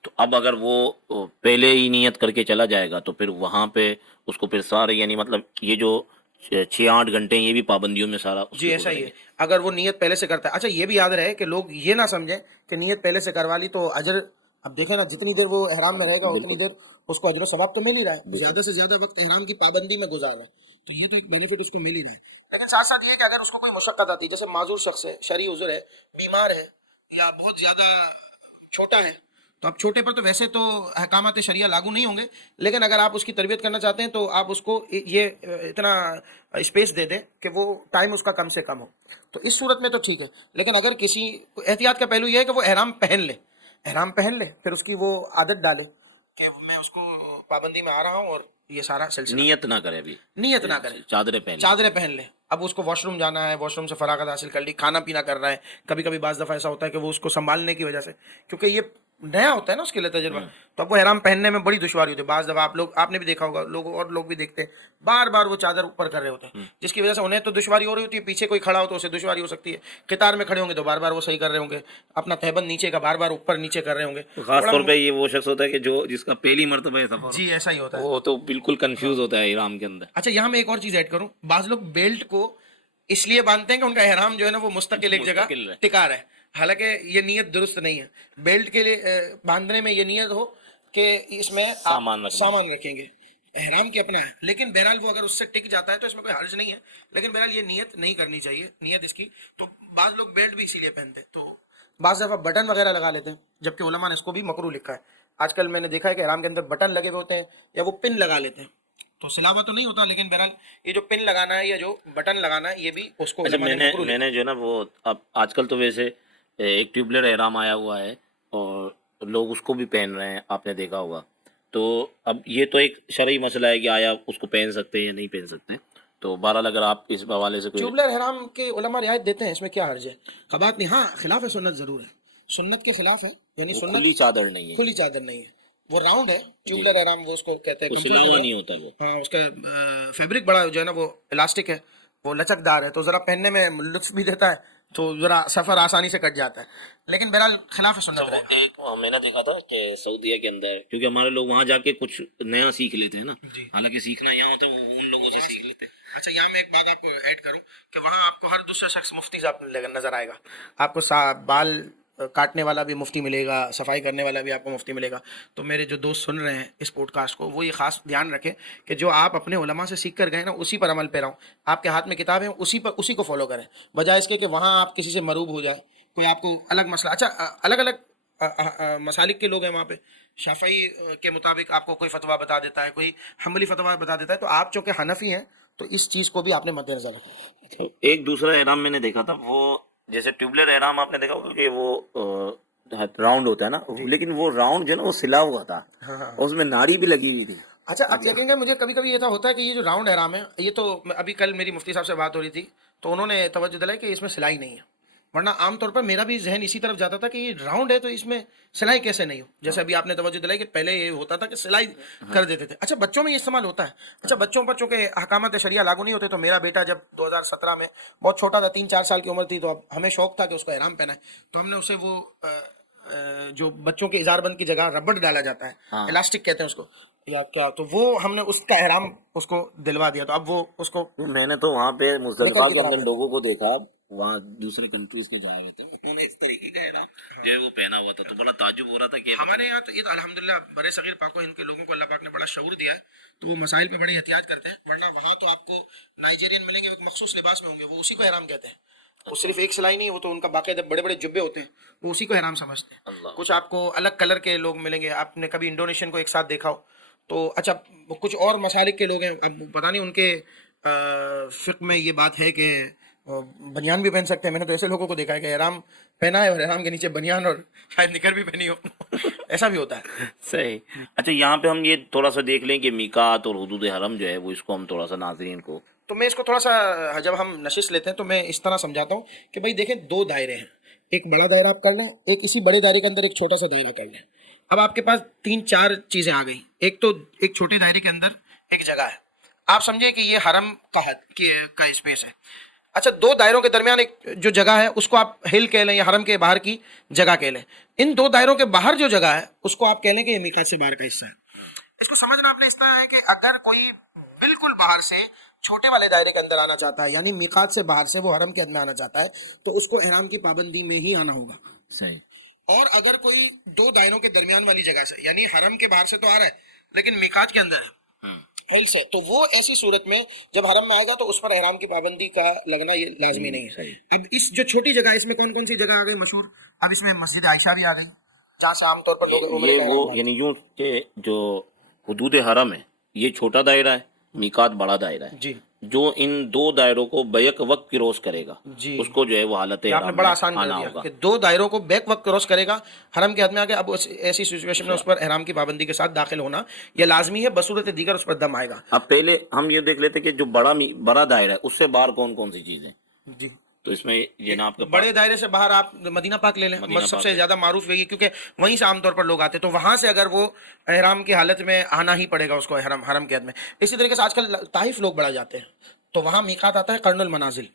تو اب اگر وہ پہلے ہی نیت کر کے چلا جائے گا تو پھر وہاں پہ اس کو پھر سارے یعنی مطلب یہ جو 6-8 گھنٹے یہ بھی پابندیوں میں سارا جی ایسا ہی ہے. اگر وہ نیت پہلے سے کرتا ہے. اچھا یہ بھی یاد رہے کہ لوگ یہ نہ سمجھیں کہ نیت پہلے سے کروا لی تو اجر، اب دیکھیں نا جتنی دیر وہ احرام میں رہے گا اتنی دیر اس کو اجر و ثواب تو مل ہی رہا ہے. زیادہ سے زیادہ وقت احرام کی پابندی میں گزارا تو یہ تو ایک بینیفٹ اس کو مل ہی رہا ہے. لیکن ساتھ ساتھ یہ کہ اگر اس کو کوئی مشقت آتی ہے، جیسے معذور شخص ہے، شرعی عذر ہے، بیمار ہے یا بہت زیادہ چھوٹا ہے، تو اب چھوٹے پر تو ویسے تو احکامات شریعہ لاگو نہیں ہوں گے، لیکن اگر آپ اس کی تربیت کرنا چاہتے ہیں تو آپ اس کو یہ اتنا اسپیس دے دیں کہ وہ ٹائم اس کا کم سے کم ہو. تو اس صورت میں تو ٹھیک ہے. لیکن اگر کسی احتیاط کا پہلو یہ ہے کہ وہ احرام پہن لے پھر اس کی وہ عادت ڈالے کہ میں اس کو پابندی میں آ رہا ہوں اور یہ سارا سلسلہ. نیت نہ کرے، ابھی نیت نہ کرے، چادریں پہن لے. اب اس کو واش روم جانا ہے، واش روم سے فراغت حاصل کر لی، کھانا پینا کر رہا ہے. کبھی کبھی بعض دفعہ ایسا ہوتا ہے کہ وہ اس کو سنبھالنے کی وجہ سے، کیونکہ یہ نیا ہوتا ہے نا اس کے لیے تجربہ، تو اب وہ احرام پہننے میں بڑی دشواری ہوتی ہے. بعض دفعہ آپ نے بھی دیکھا ہوگا، لوگ بھی دیکھتے ہیں بار بار وہ چادر اوپر کر رہے ہوتے ہیں، جس کی وجہ سے انہیں تو دشواری ہو رہی ہوتی ہے، پیچھے کوئی کھڑا ہو تو اسے دشواری ہو سکتی ہے. قطار میں کھڑے ہوں گے تو بار بار وہ صحیح کر رہے ہوں گے، اپنا تہبند نیچے کا بار بار اوپر نیچے کر رہے ہوں گے. خاص طور پہ یہ وہ شخص ہوتا ہے کہ جس کا پہلی مرتبہ ہے سفر، جی ایسا ہی ہوتا ہے، وہ تو بالکل کنفیوز ہوتا ہے احرام کے اندر. اچھا یہاں میں ایک اور چیز ایڈ کروں، بعض لوگ بیلٹ کو اس لیے باندھتے ہیں کہ ان کا احرام جو ہے نا وہ مستقل ایک جگہ ٹکا رہا ہے. حالانکہ یہ نیت درست نہیں ہے. بیلٹ کے لیے باندھنے میں یہ نیت ہو کہ اس میں سامان رکھیں گے، احرام کی اپنا ہے، لیکن بہرحال وہ اگر اس سے ٹک جاتا ہے تو اس میں کوئی حرج نہیں ہے. لیکن بہرحال یہ نیت نہیں کرنی چاہیے، نیت اس کی. تو بعض لوگ بیلٹ بھی اسی لیے پہنتے ہیں، تو بعض دفعہ بٹن وغیرہ لگا لیتے ہیں، جبکہ علماء نے اس کو بھی مکروہ لکھا ہے. آج کل میں نے دیکھا ہے کہ احرام کے اندر بٹن لگے ہوئے ہوتے ہیں یا وہ پن لگا لیتے ہیں، تو سلاوہ تو نہیں ہوتا، لیکن بہرحال یہ جو پن لگانا ہے یا جو بٹن لگانا ہے یہ بھی اس کو میں نے جو ہے نا وہ اب آج کل تو ویسے ایک ٹیوبلر احرام آیا ہوا ہے اور لوگ اس کو بھی پہن رہے ہیں، آپ نے دیکھا ہوگا. تو اب یہ تو ایک شرعی مسئلہ ہے کہ آیا اس کو پہن سکتے ہیں یا نہیں پہن سکتے. تو بہرحال اگر آپ اس حوالے سے ٹیوبلر احرام کے علماء رعایت دیتے ہیں، اس میں کیا حرج ہے؟ خبات نہیں، ہاں خلاف ہے، سنت ضرور ہے، سنت کے خلاف ہے، یعنی سنت کھلی چادر نہیں ہے، کھلی چادر نہیں ہے، وہ راؤنڈ ہے ٹیوبلر احرام، وہ اس کو کہتے ہیں، سلاوا نہیں ہوتا وہ. ہاں اس کا فیبرک بڑا جو ہے نا وہ الاسٹک ہے، وہ لچکدار ہے، تو ذرا پہننے میں لطف بھی دیتا ہے، تو ذرا سفر آسانی سے کٹ جاتا ہے. لیکن بہرحال خلاف سنت رہے گا. ایک میں نے دیکھا تھا کہ سعودیہ کے اندر، کیونکہ ہمارے لوگ وہاں جا کے کچھ نیا سیکھ لیتے ہیں نا، حالانکہ سیکھنا یہاں ہوتا ہے وہ ان لوگوں سے سیکھ لیتے ہیں. اچھا یہاں میں ایک بات آپ کو ایڈ کروں کہ وہاں آپ کو ہر دوسرا شخص مفتی صاحب نظر آئے گا. آپ کو بال کاٹنے والا بھی مفتی ملے گا، صفائی کرنے والا بھی آپ کو مفتی ملے گا. تو میرے جو دوست سن رہے ہیں اس پوڈ کاسٹ کو، وہ یہ خاص دھیان رکھیں کہ جو آپ اپنے علماء سے سیکھ کر گئے نا اسی پر عمل پیرا ہوں. آپ کے ہاتھ میں کتابیں اسی کو فالو کریں، بجائے اس کے کہ وہاں آپ کسی سے مروب ہو جائے، کوئی آپ کو الگ مسئلہ. اچھا الگ الگ مسالک کے لوگ ہیں وہاں پہ، شافعی کے مطابق آپ کو کوئی فتویٰ بتا دیتا ہے، کوئی حنبلی فتویٰ بتا دیتا ہے، تو آپ چونکہ حنفی ہیں تو اس چیز کو بھی آپ نے مد نظر رکھا. ایک دوسرا احرام میں نے دیکھا تھا، وہ جیسے ٹیوبلر احرام آپ نے دیکھا ہوگا کہ وہ راؤنڈ ہوتا ہے نا, لیکن وہ راؤنڈ جو ہے نا وہ سلا ہوا تھا ہاں ہاں. اور اس میں ناڑی بھی لگی ہوئی تھی. اچھا آپ یقین کریں مجھے کبھی کبھی ایسا ہوتا ہے کہ یہ جو راؤنڈ احرام ہے, یہ تو ابھی کل میری مفتی صاحب سے بات ہو رہی تھی تو انہوں نے توجہ دلائی کہ اس میں سلائی نہیں ہے, ورنہ عام طور پر میرا بھی ذہن اسی طرف جاتا تھا کہ یہ راؤنڈ ہے تو اس میں سلائی کیسے نہیں ہو, جیسے ابھی آپ نے توجہ دلائی کہ پہلے یہ ہوتا تھا کہ سلائی کر دیتے تھے. اچھا بچوں میں یہ استعمال ہوتا ہے. اچھا بچوں پر چونکہ احکامات شریعہ لاگو نہیں ہوتے, تو میرا بیٹا جب 2017 میں بہت چھوٹا تھا, 3-4 سال کی عمر تھی, تو اب ہمیں شوق تھا کہ اس کو احرام پہنائے, تو ہم نے اسے وہ جو بچوں کے اظہار بند کی جگہ ربڑ ڈالا جاتا ہے, الاسٹک کہتے ہیں اس کو یا کیا, تو وہ ہم نے اس کا احرام اس کو دلوا دیا. تو اب وہ اس کو میں نے تو وہاں پہ مزدلفہ نکل کی کے طرح اندر ہے. لوگوں کو دیکھا, وہاں دوسرے کنٹریز کے جائے ہوئے تھے, انہوں نے اس طریقے کا احرام جو ہے وہ پہنا ہوا تھا, تو بڑا تعجب ہو رہا تھا کہ ہمارے یہاں تو یہ تو الحمدللہ برے صغیر پاک و ہند کے لوگوں کو اللہ پاک نے بڑا شعور دیا ہے, تو وہ مسائل پہ بڑی احتیاط کرتے ہیں, ورنہ وہاں تو آپ کو نائجیرین ملیں گے, وہ ایک مخصوص لباس میں ہوں گے, وہ اسی کو احرام کہتے ہیں. وہ صرف ایک سلائی نہیں, وہ تو ان کا باقاعدہ بڑے بڑے جبے ہوتے ہیں, وہ اسی کو احرام سمجھتے ہیں. اللہ کچھ آپ کو الگ کلر کے لوگ ملیں گے, آپ نے کبھی انڈونیشین کو ایک ساتھ دیکھا ہو تو. اچھا کچھ اور مسالک کے لوگ ہیں, اب پتہ نہیں ان کے فقہ میں یہ بات ہے کہ بنیان بھی پہن سکتے ہیں. میں نے تو ایسے لوگوں کو دیکھا ہے کہ احرام پہنا ہے اور احرام کے نیچے بنیان اور شاید نکر بھی پہنی ہو. ایسا بھی ہوتا ہے. صحیح. اچھا یہاں پہ ہم یہ تھوڑا سا دیکھ لیں کہ میقات اور حدود حرم جو ہے وہ اس کو ہم تھوڑا سا ناظرین کو, تو میں اس کو تھوڑا سا جب ہم نشست لیتے ہیں تو میں اس طرح سمجھاتا ہوں کہ بھائی دیکھیں, 2 دائرے ہیں, ایک بڑا دائرہ آپ کر لیں, ایک اسی بڑے دائرے کے اندر ایک چھوٹا سا دائرہ کر لیں. اب آپ کے پاس 3-4 چیزیں آ گئی. ایک تو ایک چھوٹے دائرے کے اندر ایک جگہ ہے, آپ سمجھیں کہ یہ حرم کا اسپیس ہے. اچھا 2 دائروں کے درمیان ایک جو جگہ ہے اس کو آپ ہل کہہ لیں یا حرم کے باہر کی جگہ کہہ لیں. ان 2 دائروں کے باہر جو جگہ ہے اس کو آپ کہہ لیں کہ یہ میقات سے باہر کا حصہ ہے. اس کو سمجھنا آپ نے اس طرح ہے کہ اگر کوئی بالکل باہر سے چھوٹے والے دائرے کے اندر آنا چاہتا ہے, یعنی میقات سے باہر سے وہ حرم کے اندر آنا چاہتا ہے, تو اس کو احرام کی پابندی میں ہی آنا ہوگا. صحیح, اور اگر کوئی 2 دائروں کے درمیان والی جگہ سے, یعنی حرم کے باہر سے تو آ رہا ہے لیکن میقات کے اندر ہے, ہل سے, تو وہ ایسی صورت میں جب حرم میں آئے گا تو اس پر احرام کی پابندی کا لگنا یہ لازمی نہیں ہے. اب اس جو چھوٹی جگہ ہے اس میں کون کون سی جگہ آ گئی مشہور, اب اس میں مسجد عائشہ بھی آ گئی جہاں سے عام طور پر لوگ عمرے یہ کا وہ احرام لاتے یعنی یوں کہ جو حدود حرم ہے یہ چھوٹا دائرہ ہے, میقات بڑا دائرہ ہے. ہیں. جی جو ان 2 دائروں کو بیک وقت کراس کرے گا جی, اس کو جو ہے وہ حالت یہ آپ نے احرام بڑا میں آسان کر آنا دیا ہوگا. کہ 2 دائروں کو بیک وقت کراس کرے گا حرم کے حد میں آ کے, اب ایسی سچویشن میں اس پر احرام کی پابندی کے ساتھ داخل ہونا یہ لازمی ہے, بصورت دیگر اس پر دم آئے گا. اب پہلے ہم یہ دیکھ لیتے کہ جو بڑا دائرہ ہے اس سے باہر کون کون سی چیزیں, جی تو اس میں جناب کے بڑے دائرے سے باہر آپ مدینہ پاک لے لیں, سب سے زیادہ معروف وہی, کیونکہ وہیں سے عام طور پر لوگ آتے ہیں, تو وہاں سے اگر وہ احرام کی حالت میں آنا ہی پڑے گا اس کو حرم کے حد میں. اسی طریقے سے آج کل طائف لوگ بڑا جاتے ہیں, تو وہاں میقات آتا ہے قرن المنازل,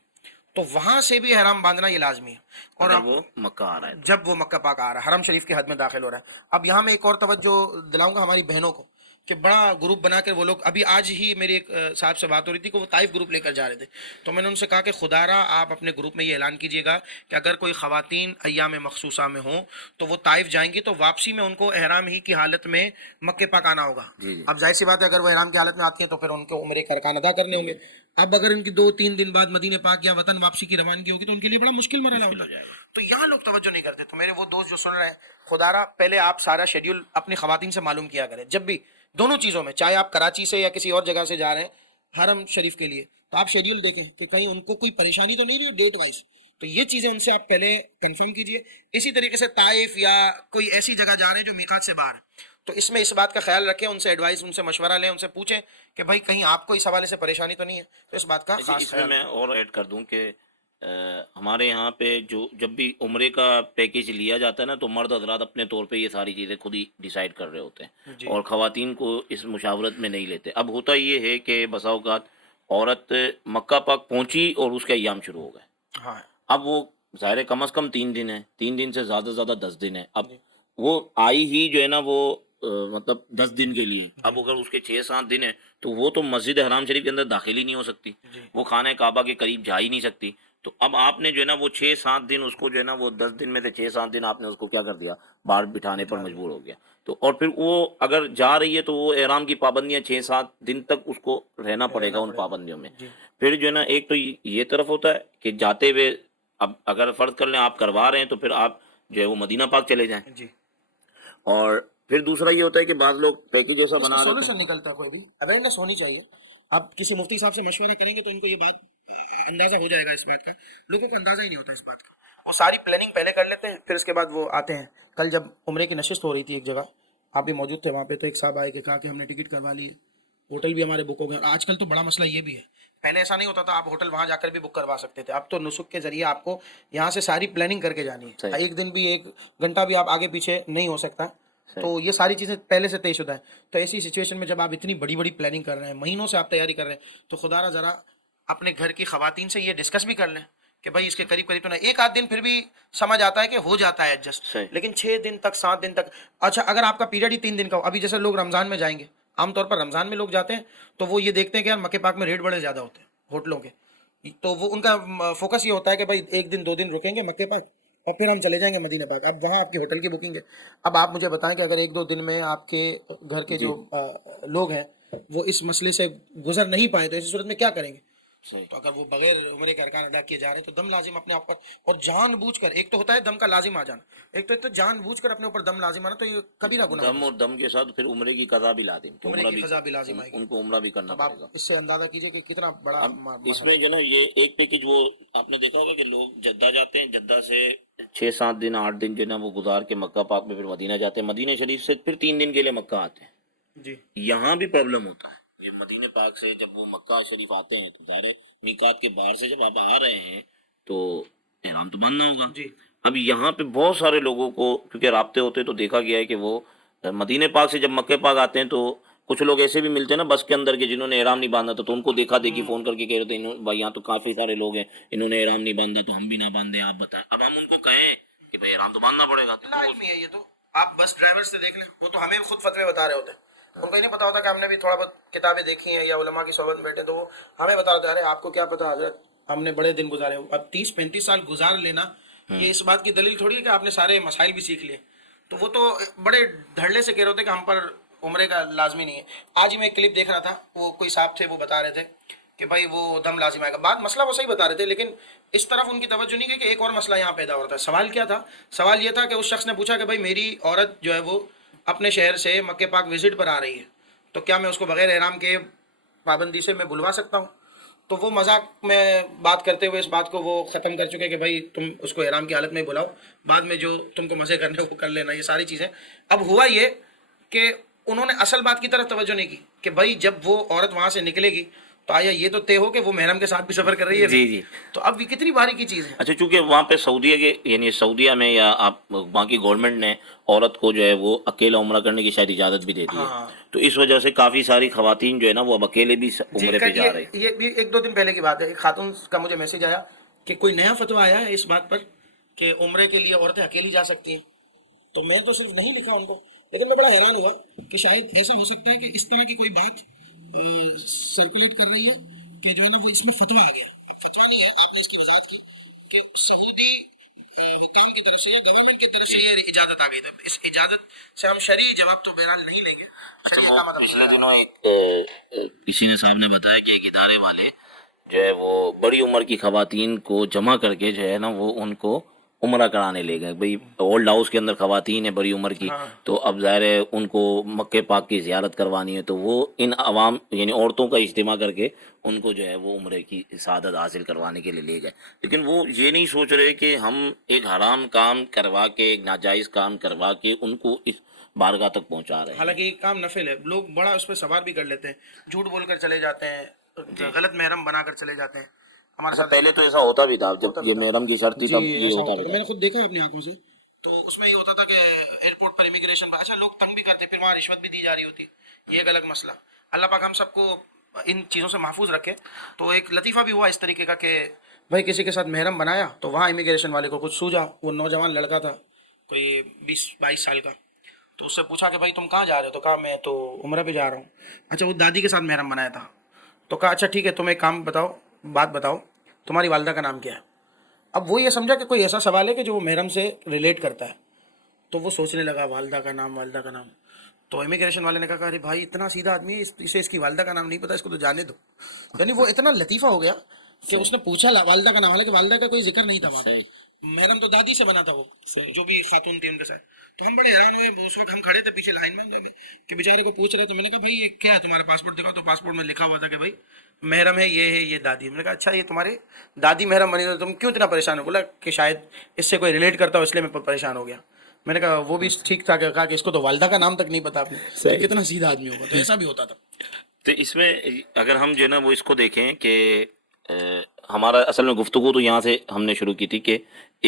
تو وہاں سے بھی احرام باندھنا یہ لازمی ہے. اور اگر اب وہ مکہ آ رہا ہے جب وہ مکہ پاک آ رہا ہے, حرم شریف کی حد میں داخل ہو رہا ہے. اب یہاں میں ایک اور توجہ دلاؤں گا ہماری بہنوں کو کہ بڑا گروپ بنا کر وہ لوگ, ابھی آج ہی میری ایک صاحب سے بات ہو رہی تھی کہ وہ طائف گروپ لے کر جا رہے تھے, تو میں نے ان سے کہا کہ خدا را آپ اپنے گروپ میں یہ اعلان کیجیے گا کہ اگر کوئی خواتین ایام مخصوصہ میں ہوں تو وہ طائف جائیں گی, تو واپسی میں ان کو احرام ہی کی حالت میں مکہ پاک آنا ہوگا. اب ظاہر سی بات ہے اگر وہ احرام کی حالت میں آتی ہیں تو پھر ان کو عمرے کے ارکان ادا کرنے ہوں گے. اب اگر ان کی 2-3 دن بعد مدینہ پاک یا وطن واپسی کی روانگی ہوگی تو ان کے لیے بڑا مشکل مرحلہ ہو جائے گا. تو یہاں لوگ توجہ نہیں کرتے. تو میرے وہ دوست جو سن رہے ہیں, خدا را پہلے آپ سارا شیڈیول اپنی خواتین سے معلوم کیا کریں, جب بھی دونوں چیزوں میں, چاہے آپ کراچی سے یا کسی اور جگہ سے جا رہے ہیں حرم شریف کے لیے, تو آپ شیڈیول دیکھیں کہ کہیں ان کو کوئی پریشانی تو نہیں رہی ڈیٹ وائز, تو یہ چیزیں ان سے آپ پہلے کنفرم کیجئے. اسی طریقے سے طائف یا کوئی ایسی جگہ جا رہے ہیں جو میقات سے باہر, تو اس میں اس بات کا خیال رکھیں, ان سے ایڈوائس, ان سے مشورہ لیں, ان سے پوچھیں کہ بھائی کہیں آپ کو اس حوالے سے پریشانی تو نہیں ہے, تو اس بات کا خاص اس میں خیال میں اور ایڈ کر دوں کہ ہمارے یہاں پہ جب بھی عمرے کا پیکیج لیا جاتا ہے نا, تو مرد حضرات اپنے طور پہ یہ ساری چیزیں خود ہی ڈیسائیڈ کر رہے ہوتے ہیں, جی اور خواتین کو اس مشاورت میں نہیں لیتے. اب ہوتا یہ ہے کہ بسا اوقات عورت مکہ پاک پہنچی اور اس کے ایام شروع ہو گئے, ہاں اب وہ ظاہر ہے کم از کم 3 دن ہے, 3 دن سے زیادہ زیادہ 10 دن ہے. اب وہ آئی ہی جو ہے نا وہ مطلب 10 دن کے لیے, اب اگر اس کے 6-7 دن ہیں تو وہ تو مسجد حرام شریف کے اندر داخل ہی نہیں ہو سکتی, وہ خانہ کعبہ کے قریب جا ہی نہیں سکتی. تو اب آپ نے جو ہے نا وہ 6-7 دن اس کو جو ہے نا وہ 10 دن میں سے 6-7 دن آپ نے اس کو کیا کر دیا, باہر بٹھانے پر مجبور ہو گیا. تو اور پھر وہ اگر جا رہی ہے تو وہ احرام کی پابندیاں 6-7 دن تک اس کو رہنا پڑے گا ان پابندیوں میں. پھر جو ہے نا ایک تو یہ طرف ہوتا ہے کہ جاتے ہوئے, اب اگر فرض کر لیں آپ کروا رہے ہیں تو پھر آپ جو ہے وہ مدینہ پاک چلے جائیں. جی, اور پھر دوسرا یہ ہوتا ہے کہ بعض لوگ پیکیج ایسا بنا دیتے سولوشن نکلتا ہے, کوئی بھی اویئرنیس ہونی چاہیے. آپ کسی مفتی صاحب سے مشورہ کریں گے تو ان کو یہ بات اندازہ ہو جائے گا اس بات کا, لوگوں کو اندازہ ہی نہیں ہوتا اس بات کا. وہ ساری پلاننگ پہلے کر لیتے ہیں, پھر اس کے بعد وہ آتے ہیں. کل جب عمرے کی نشست ہو رہی تھی ایک جگہ, آپ بھی موجود تھے وہاں پہ, تو ایک صاحب آئے کہ کہا کہ ہم نے ٹکٹ کروا لی ہے, ہوٹل بھی ہمارے بک ہو گئے. اور آج کل تو بڑا مسئلہ یہ بھی ہے, پہلے ایسا نہیں ہوتا تھا, آپ ہوٹل وہاں جا کر بھی بک کروا سکتے تھے, اب تو نسخ کے ذریعے آپ کو یہاں سے ساری پلاننگ کر کے جانی ہے. صحیح. ایک دن بھی, ایک گھنٹہ بھی آپ آگے پیچھے نہیں ہو سکتا. تو یہ ساری چیزیں پہلے سے طے شدہ ہے. تو ایسی سچویشن میں جب آپ اتنی بڑی بڑی پلاننگ کر رہے ہیں, مہینوں سے آپ تیاری کر رہے ہیں, تو خدا را ذرا اپنے گھر کی خواتین سے یہ ڈسکس بھی کر لیں کہ بھائی اس کے قریب قریب تو نہیں, ایک آدھ دن پھر بھی سمجھ آتا ہے کہ ہو جاتا ہے ایڈجسٹ, صحیح. لیکن 6 دن تک 7 دن تک. اچھا اگر آپ کا پیریڈ ہی 3 دن کا ہو, ابھی جیسے لوگ رمضان میں جائیں گے, عام طور پر رمضان میں لوگ جاتے ہیں تو وہ یہ دیکھتے ہیں کہ یار مکے پاک میں ریٹ بڑے زیادہ ہوتے ہیں ہوٹلوں کے, تو وہ ان کا فوکس یہ ہوتا ہے کہ بھائی 1 دن 2 دن رکیں گے مکے پاک اور پھر ہم چلے جائیں گے مدینہ پاک. اب وہاں آپ کی ہوٹل کی بکنگ ہے. اب آپ مجھے بتائیں کہ اگر 1-2 دن میں آپ کے گھر کے جو لوگ ہیں وہ اس مسئلے سے گزر نہیں پائے, تو ایسی صورت میں کیا کریں گے؟ تو اگر وہ بغیر عمرے کے ارکان ادا کیے جا رہے ہیں تو دم لازم اپنے آپ پر, اور جان بوجھ کر, ایک تو ہوتا ہے دم کا لازم آ جانا, ایک تو جان بوجھ کر اپنے اوپر دم لازم آنا, تو یہ کبھی نہ گناہ. دم اور دم کے ساتھ پھر عمرے کی قضا بھی لازم, کہ عمرے عمرہ کی بھی قضا بھی لازم آئے گی. ان کو عمرہ بھی کرنا اب آپ پڑے گا. اس سے اندازہ کیجئے کہ کتنا بڑا اب اس میں جو نا یہ ایک پیکج, وہ آپ نے دیکھا ہوگا کہ لوگ جدہ جاتے ہیں, جدہ سے 6-7 دن 8 دن جو ہے نا وہ گزار کے مکہ پاک میں پھر مدینہ جاتے ہیں, مدینہ شریف سے پھر 3 دن کے لیے مکہ آتے ہیں. جی یہاں بھی پرابلم ہوتا ہے. یہ مدینہ پاک سے جب وہ مکہ شریف آتے ہیں تو ظاہر ہے میقات کے باہر سے جب آپ آ رہے ہیں تو احرام تو باندھنا ہوگا. جی اب یہاں پہ بہت سارے لوگوں کو کیونکہ رابطے ہوتے تو دیکھا گیا ہے کہ وہ مدینہ پاک سے جب مکہ پاک آتے ہیں تو کچھ لوگ ایسے بھی ملتے ہیں نا بس کے اندر کے جنہوں نے احرام نہیں باندھا تھا, تو ان کو دیکھا دیکھی فون کر کے کہہ رہے تھے بھائی یہاں تو کافی سارے لوگ ہیں, انہوں نے احرام نہیں باندھا تو ہم بھی نہ باندھیں, آپ بتائیں. اب ہم ان کو کہیں کہ بھائی احرام تو باندھنا پڑے گا. علمی ہے یہ, تو آپ بس ڈرائیور سے دیکھ لیں, وہ تو ہمیں خود فتوے بتا رہے ہوتے ہیں, ان کو یہ نہیں پتا ہوتا کہ ہم نے بھی تھوڑا بہت کتابیں دیکھی ہیں یا علماء کی صحبت میں بیٹھے, تو وہ ہمیں بتا رہے ہیں ارے آپ کو کیا پتا حضرت, ہم نے بڑے دن گزارے. اب 30-35 سال گزار لینا یہ اس بات کی دلیل تھوڑی ہے کہ آپ نے سارے مسائل بھی سیکھ لیے. تو وہ تو بڑے دھڑلے سے کہہ رہے ہوتے کہ ہم پر عمرے کا لازمی نہیں ہے. آج ہی میں ایک کلپ دیکھ رہا تھا, وہ کوئی صاحب تھے, وہ بتا رہے تھے کہ بھائی وہ دم لازم آئے گا. بات مسئلہ وہ صحیح بتا رہے تھے, لیکن اس طرف ان کی توجہ نہیں کی کہ ایک اور مسئلہ یہاں پیدا ہوتا ہے. سوال کیا تھا؟ سوال یہ تھا کہ اس شخص نے پوچھا کہ بھائی میری عورت جو ہے وہ اپنے شہر سے مکہ پاک وزٹ پر آ رہی ہے, تو کیا میں اس کو بغیر احرام کے پابندی سے میں بلوا سکتا ہوں؟ تو وہ مذاق میں بات کرتے ہوئے اس بات کو وہ ختم کر چکے کہ بھائی تم اس کو احرام کی حالت میں بلاؤ, بعد میں جو تم کو مزے کرنے وہ کر لینا, یہ ساری چیزیں. اب ہوا یہ کہ انہوں نے اصل بات کی طرف توجہ نہیں کی کہ بھائی جب وہ عورت وہاں سے نکلے گی تو آیا یہ تو طے ہو کہ وہ محرم کے ساتھ بھی سفر کر رہی ہے. جی جی. تو اب یہ کتنی باری کی چیز ہے. اچھا, چونکہ وہاں پہ سعودیہ کے یعنی سعودیہ میں یا آپ وہاں کی گورنمنٹ نے عورت کو جو ہے وہ اکیلا عمرہ کرنے کی شاید اجازت بھی دے دی ہے, تو اس وجہ سے کافی ساری خواتین جو ہے نا وہ اب اکیلے بھی عمرے پہ جا رہے ہیں. یہ بھی 1-2 دن پہلے کی بات ہے, ایک خاتون کا مجھے میسج آیا کہ کوئی نیا فتویٰ آیا ہے اس بات پر کہ عمرے کے لیے عورتیں اکیلی جا سکتی ہیں. تو میں تو صرف نہیں لکھا ان کو, لیکن میں بڑا حیران ہوا کہ شاید ایسا ہو سکتا ہے کہ اس طرح کی کوئی بات سرکولیٹ کر رہی ہے کہ جو ہے نا وہ اس میں فتویٰ آ گیا. اب فتویٰ نہیں ہے, آپ نے اس کی وضاحت کی کہ سعودی حکام کی طرف سے یا گورنمنٹ کی طرف سے یہ اجازت آ گئی. تو اس اجازت سے ہم شرعی جواب تو بہرحال نہیں لیں گے. پچھلے دنوں ایک کسی نے صاحب نے بتایا کہ ایک ادارے والے جو ہے وہ بڑی عمر کی خواتین کو جمع کر کے جو ہے نا وہ ان کو عمرہ کرانے لے گئے. بھئی اولڈ ہاؤس کے اندر خواتین ہیں بڑی عمر کی, تو اب ظاہر ہے ان کو مکہ پاک کی زیارت کروانی ہے, تو وہ ان عوام یعنی عورتوں کا اجتماع کر کے ان کو جو ہے وہ عمرے کی سعادت حاصل کروانے کے لیے لے گئے. لیکن وہ یہ نہیں سوچ رہے کہ ہم ایک حرام کام کروا کے, ایک ناجائز کام کروا کے ان کو اس بارگاہ تک پہنچا رہے ہیں. حالانکہ یہ کام نفل ہے, لوگ بڑا اس پہ سوار بھی کر لیتے ہیں, جھوٹ بول کر چلے جاتے ہیں, غلط محرم بنا کر چلے جاتے ہیں. ہمارے ساتھ پہلے تو ایسا ہوتا بھی تھا, جب یہ محرم کی شرط تھی تب یہ ہوتا بھی میں نے خود دیکھا ہے اپنی آنکھوں سے. تو اس میں یہ ہوتا تھا کہ ایئرپورٹ پر امیگریشن پر اچھا لوگ تنگ بھی کرتے, پھر وہاں رشوت بھی دی جا رہی ہوتی, یہ ایک الگ مسئلہ. اللہ پاک ہم سب کو ان چیزوں سے محفوظ رکھے. تو ایک لطیفہ بھی ہوا اس طریقے کا کہ بھائی کسی کے ساتھ محرم بنایا تو وہاں امیگریشن والے کو کچھ سوجا. وہ نوجوان لڑکا تھا کوئی 20-22 سال کا, تو اس سے پوچھا کہ بھائی تم کہاں جا رہے ہو؟ تو کہا میں تو عمرہ پہ جا رہا ہوں. اچھا وہ دادی کے ساتھ محرم بنایا تھا, تو کہا اچھا ٹھیک ہے تم ایک کام بتاؤ, بات بتاؤ, تمہاری والدہ کا نام کیا ہے؟ اب وہ یہ سمجھا کہ کوئی ایسا سوال ہے کہ جو وہ محرم سے ریلیٹ کرتا ہے, تو وہ سوچنے لگا والدہ کا نام. تو امیگریشن والے نے کہا ارے بھائی اتنا سیدھا آدمی ہے, اسے اس کی والدہ کا نام نہیں پتا, اس کو تو جانے دو. یعنی وہ اتنا لطیفہ ہو گیا کہ اس نے پوچھا والدہ کا نام, حالانکہ والدہ کا کوئی ذکر نہیں تھا وہاں. محرم تو دادی سے بنا تھا وہ, جو بھی خاتون تھی ان کے ساتھ. تو ہم بڑے حیران ہوئے, اس وقت ہم کھڑے تھے پیچھے لائن میں کہ بیچارے کو پوچھ رہے, تو میں نے کہا بھائی یہ کیا ہے تمہارا پاسپورٹ دکھاؤ, تو پاسپورٹ میں لکھا ہوا تھا کہ بھائی محرم ہے, یہ دادی. میں نے کہا اچھا یہ تمہاری دادی محرم بنی, تو تم کیوں اتنا پریشان ہو؟ بولا کہ شاید اس سے کوئی ریلیٹ کرتا ہو اس لیے میں پریشان ہو گیا. میں نے کہا وہ بھی ٹھیک تھا, کہا کہ اس کو تو والدہ کا نام تک نہیں پتا آپ نے, تو کتنا سیدھا آدمی ہوگا. تو ایسا بھی ہوتا تھا. تو اس میں اگر ہم جو ہے نا وہ اس کو دیکھیں کہ ہمارا اصل میں گفتگو تو یہاں سے ہم نے شروع کی تھی کہ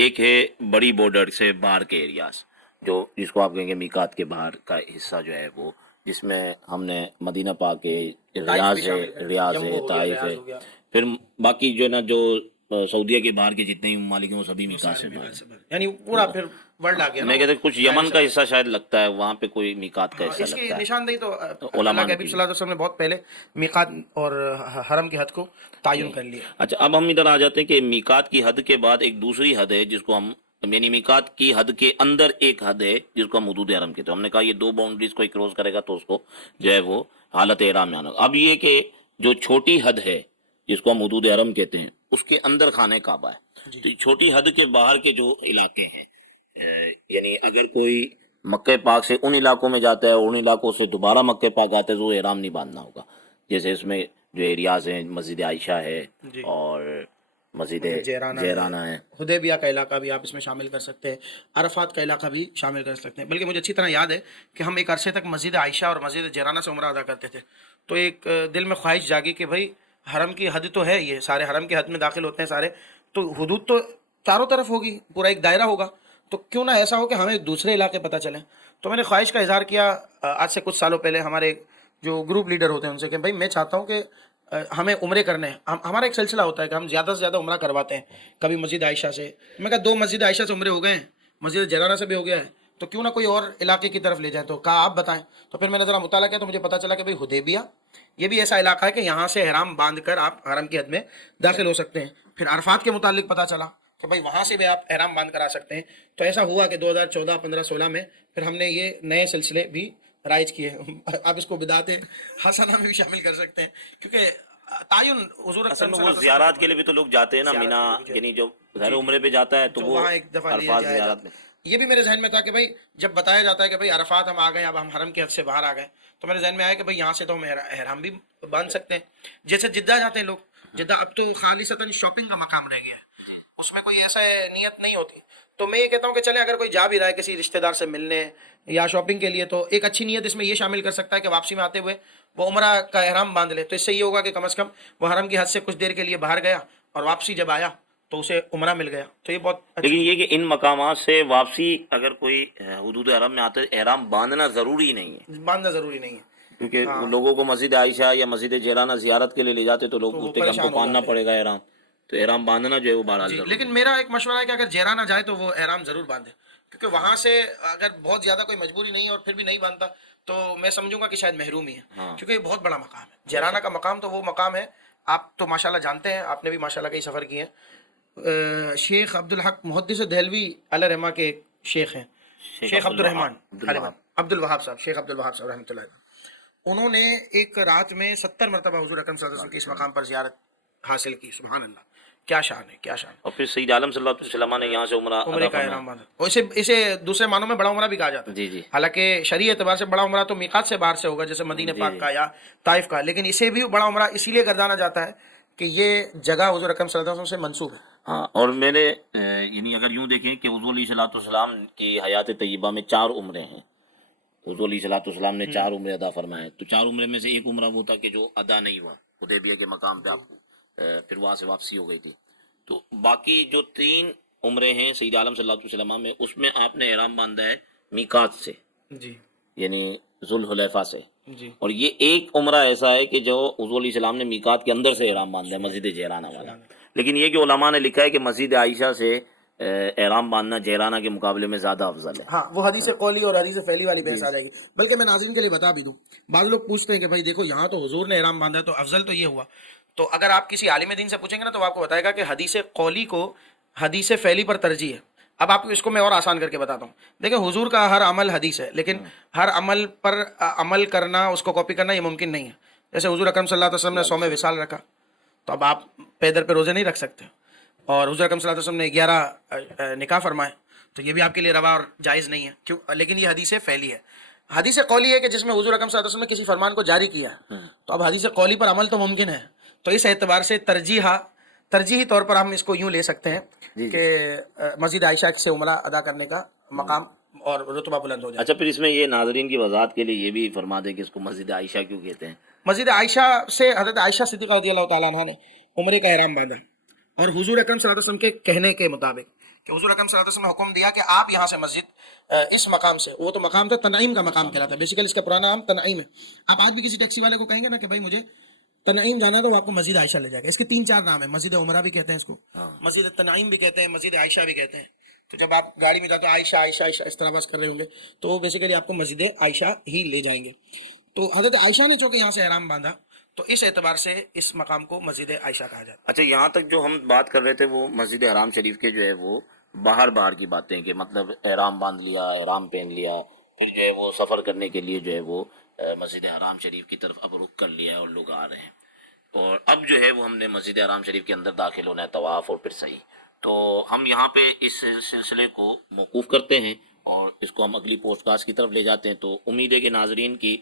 ایک ہے بڑی بارڈر سے باہر کے ایریاز, جو جس کو آپ کہیں گے میقات کے باہر کا حصہ جو ہے وہ, جس میں ہم نے مدینہ پاک ہے, ریاض ہے, طائف ہے, پھر باقی جو ہے نا جو سعودیہ کے باہر کے جتنے ممالک ہیں وہ سبھی میقات سے باہر ہیں. یعنی پورا پھر ورلڈ آ گیا. میں کہتا ہوں کچھ یمن کا حصہ شاید لگتا ہے, وہاں پہ کوئی میقات کا حصہ اس کی لگتا ہے. نشاندہی تو علماء اللہ کے نے حبیب کی. صلی اللہ علیہ وسلم نے بہت پہلے میقات اور حرم کی حد کو تعین کر لیا. اچھا اب ہم ادھر آ جاتے ہیں کہ میقات کی حد کے بعد ایک دوسری حد ہے جس کو ہم, یعنی میقات کی حد کے اندر ایک حد ہے جس کو ہم حدود حرم کہتے ہیں. ہم نے کہا یہ دو باؤنڈریز کو کراس کرے گا تو اس کو جو ہے وہ حالت احرام میں آنا ہوگا. اب یہ کہ جو چھوٹی حد ہے جس کو ہم حدود حرم کہتے ہیں اس کے اندر خانہ کعبہ ہے. تو چھوٹی حد کے باہر کے جو علاقے ہیں, یعنی اگر کوئی مکہ پاک سے ان علاقوں میں جاتا ہے اور ان علاقوں سے دوبارہ مکہ پاک آتا ہے تو وہ احرام نہیں باندھنا ہوگا. جیسے اس میں جو ایریاز ہیں, مسجد عائشہ ہے اور مسجد جیرانہ ہے, حدیبیہ کا علاقہ بھی آپ اس میں شامل کر سکتے ہیں, عرفات کا علاقہ بھی شامل کر سکتے ہیں. بلکہ مجھے اچھی طرح یاد ہے کہ ہم ایک عرصے تک مسجد عائشہ اور مسجد جیرانہ سے عمرہ ادا کرتے تھے. تو ایک دل میں خواہش جاگی کہ بھائی حرم کی حد تو ہے, یہ سارے حرم کی حد میں داخل ہوتے ہیں سارے, تو حدود تو چاروں طرف ہوگی, پورا ایک دائرہ ہوگا, تو کیوں نہ ایسا ہو کہ ہمیں دوسرے علاقے پتہ چلیں. تو میں نے خواہش کا اظہار کیا آج سے کچھ سالوں پہلے ہمارے جو گروپ لیڈر ہوتے ہیں ان سے کہ بھائی میں چاہتا ہوں کہ ہمیں عمرے کرنے ہیں. ہمارا ایک سلسلہ ہوتا ہے کہ ہم زیادہ سے زیادہ عمرہ کرواتے ہیں. کبھی مسجد عائشہ سے, میں کہا 2 مسجد عائشہ سے عمرے ہو گئے ہیں, مسجد جیرانہ سے بھی ہو گیا ہے, تو کیوں نہ کوئی اور علاقے کی طرف لے جائیں. تو کہا آپ بتائیں. تو پھر میں نے ذرا مطالعہ کیا تو مجھے پتہ چلا کہ بھائی حدیبیہ یہ بھی ایسا علاقہ ہے کہ یہاں سے احرام باندھ کر آپ حرم کی حد میں داخل ہو سکتے ہیں. پھر عرفات کے متعلق پتہ چلا کہ بھائی وہاں سے بھی آپ احرام باندھ کر آ سکتے ہیں. تو ایسا ہوا کہ 2014 15 16 میں پھر ہم نے یہ نئے سلسلے بھی رائج کیے. آپ اس کو بدعت حسنہ میں بھی شامل کر سکتے ہیں, کیونکہ تعین حضور اصل میں وہ زیارات کے لیے بھی تو لوگ جاتے ہیں نا مینا, یعنی جو غیر عمرے پہ جاتا ہے تو وہ وہاں ایک دفعہ عرفات زیارت میں. یہ بھی میرے ذہن میں تھا کہ بھائی جب بتایا جاتا ہے کہ بھائی عرفات ہم آ گئے, اب ہم حرم کی حد سے باہر آ گئے, تو میرے ذہن میں آیا کہ بھائی یہاں سے تو ہم احرام بھی باندھ سکتے ہیں. جیسے جدہ جاتے ہیں لوگ, جدہ اب تو خالصتاً شاپنگ کا مقام رہ گیا ہے, اس میں کوئی ایسا نیت نہیں ہوتی. تو میں یہ کہتا ہوں کہ چلیں اگر کوئی جا بھی رہا ہے کسی رشتہ دار سے ملنے یا شاپنگ کے لیے, تو ایک اچھی نیت اس میں یہ شامل کر سکتا ہے کہ واپسی میں آتے ہوئے وہ عمرہ کا احرام باندھ لے. تو اس سے یہ ہوگا کہ کم از کم وہ حرم کی حد سے کچھ دیر کے لیے باہر گیا اور واپسی جب آیا تو اسے عمرہ مل گیا. تو یہ بہت لیکن یہ کہ ان مقامات سے واپسی اگر کوئی حدود حرم میں آتا ہے احرام باندھنا ضروری نہیں ہے, باندھنا ضروری نہیں ہے, کیونکہ لوگوں کو مسجد عائشہ یا مسجد جیرانہ زیارت کے لیے لے جاتے تو لوگ پوچھتے کہ ہم کو باندھنا پڑے گا احرام, تو احرام باندھنا جو ہے وہ بہرحال ضروری. لیکن میرا ایک مشورہ ہے کہ اگر جیرانہ جائے تو وہ احرام ضرور باندھے, کیونکہ وہاں سے اگر بہت زیادہ کوئی مجبوری نہیں ہے اور پھر بھی نہیں باندھتا تو میں سمجھوں گا کہ شاید محروم ہی ہے, کیونکہ یہ بہت بڑا مقام ہے. جیرانہ کا مقام تو وہ مقام ہے, آپ تو ماشاءاللہ جانتے ہیں, آپ نے بھی ماشاءاللہ کئی سفر کیے ہیں. شیخ عبدالحق محدث دہلوی علیہ رحمہ کے شیخ ہیں, شیخ عبد الرحمن عبد الوہاب صاحب, شیخ عبد الوہاب صاحب رحمۃ اللہ علیہ. انہوں نے ایک رات میں 70 مرتبہ حضور اکرم صلی اللہ علیہ وسلم کی اس مقام پر زیارت حاصل کی. سبحان اللہ, کیا شان ہے, کیا شان ہے. اور پھر سید عالم صلی اللہ علیہ وسلم نے یہاں سے عمرے کا احرام باندھا, اور اسے دوسرے معنوں میں بڑا عمرہ بھی کہا جاتا ہے. جی حالانکہ شرعی اعتبار سے بڑا عمرہ تو میقات سے باہر سے ہوگا, جیسے مدینہ پاک کا یا طائف کا, لیکن اسے بھی بڑا عمرہ اسی لیے گردانا جاتا ہے کہ یہ جگہ حضور اکرم صلی اللہ علیہ وسلم سے منسوب ہے. ہاں, اور میرے یعنی اگر یوں دیکھیں کہ حضور علیہ الصلوۃ والسلام کی حیات طیبہ میں 4 عمرے ہیں, حضور علیہ الصلوۃ والسلام نے 4 عمرے ادا فرمائے. تو 4 عمرے میں سے ایک عمرہ وہ تھا کہ جو ادا نہیں ہوا حدیبیہ کے مقام پہ, آپ کو پھر وہاں سے واپسی ہو گئی تھی. تو باقی جو 3 عمرے ہیں سید عالم صلی اللہ علیہ وسلم میں, اس میں آپ نے احرام باندھا ہے میقات سے, یعنی ذوالحلیفہ سے. اور یہ ایک عمرہ ایسا ہے کہ جو حضور علیہ السلام نے میقات کے اندر سے احرام باندھا ہے, مسجد جیرانہ والا. لیکن یہ کہ علماء نے لکھا ہے کہ مسجد عائشہ سے احرام باندھنا جیرانہ کے مقابلے میں زیادہ افضل ہے. ہاں, وہ حدیث قولی اور حدیث فعلی والی بحث آ جائے گی. بلکہ میں ناظرین کے لیے بتا بھی دوں, بعض لوگ پوچھتے ہیں کہ بھائی دیکھو یہاں تو حضور نے احرام باندھا ہے تو افضل تو یہ ہوا. تو اگر آپ کسی عالم دین سے پوچھیں گے نا تو وہ آپ کو بتائے گا کہ حدیث قولی کو حدیث فعلی پر ترجیح ہے. اب آپ کو اس کو میں اور آسان کر کے بتاتا ہوں. دیکھیں حضور کا ہر عمل حدیث ہے, لیکن ہر عمل پر عمل کرنا, اس کو کاپی کرنا یہ ممکن نہیں ہے. جیسے حضور اکرم صلی اللہ علیہ وسلم نے صوم وصال رکھا, تو اب آپ پیدر پہ روزے نہیں رکھ سکتے. اور حضور اکرم صلی اللہ علیہ وسلم نے 11 نکاح فرمائے، تو یہ بھی آپ کے لیے روا اور جائز نہیں ہے، کیوں؟ لیکن یہ حدیث فعلی ہے۔ حدیث قولی ہے کہ جس میں حضور اکرم صلی اللہ علیہ وسلم نے کسی فرمان کو جاری کیا، تو اب حدیث قولی پر عمل تو ممکن ہے، تو اس اعتبار سے ترجیحی طور پر ہم اس کو یوں لے سکتے ہیں جی کہ مسجد عائشہ سے عمرہ ادا کرنے کا مقام اور رتبہ بلند ہو جائے۔ اچھا، پھر اس میں یہ ناظرین کی وضاحت کے لیے یہ بھی فرما دیں کہ اس کو مسجد عائشہ کیوں کہتے ہیں؟ مسجد عائشہ سے حضرت عائشہ صدیقہ رضی اللہ تعالیٰ عنہ نے عمرے کا احرام باندھا، اور حضور اکرم صلی اللہ علیہ وسلم کے کہنے کے مطابق کہ حضور اکرم صلی اللہ علیہ وسلم نے حکم دیا کہ آپ یہاں سے مسجد اس مقام سے، وہ تو مقام تھا تنعیم کا مقام کہلاتا ہے، بیسیکلی اس کا پرانا نام تنعیم ہے۔ آپ آج بھی کسی ٹیکسی والے کو کہیں گے نا کہ بھائی مجھے تنعیم جانا ہے، تو وہ آپ کو مسجد عائشہ لے جائے گا۔ اس کے 3-4 نام ہیں، مسجد عمرہ بھی کہتے ہیں اس کو، مسجد تنعیم بھی کہتے ہیں، مسجد عائشہ بھی کہتے ہیں۔ تو جب آپ گاڑی میں جاتے تو عائشہ عائشہ عائشہ اس طرح بس کر رہے ہوں گے، تو وہ بیسیکلی آپ کو مسجد عائشہ ہی لے جائیں گے۔ تو حضرت عائشہ نے چونکہ یہاں سے احرام باندھا، تو اس اعتبار سے اس مقام کو مسجد عائشہ کہا جاتا ہے۔ اچھا، یہاں تک جو ہم بات کر رہے تھے وہ مسجد حرام شریف کے جو ہے وہ باہر کی باتیں، کہ مطلب احرام باندھ لیا، احرام پہن لیا، پھر جو ہے وہ سفر کرنے کے لیے جو ہے وہ مسجد حرام شریف کی طرف اب رخ کر لیا اور لوگ آ رہے ہیں، اور اب جو ہے وہ ہم نے مسجد حرام شریف کے اندر داخل ہونا ہے، طواف اور پھر صحیح۔ تو ہم یہاں پہ اس سلسلے کو موقوف کرتے ہیں اور اس کو ہم اگلی پوڈ کاسٹ کی طرف لے جاتے ہیں۔ تو امید ہے کہ ناظرین کی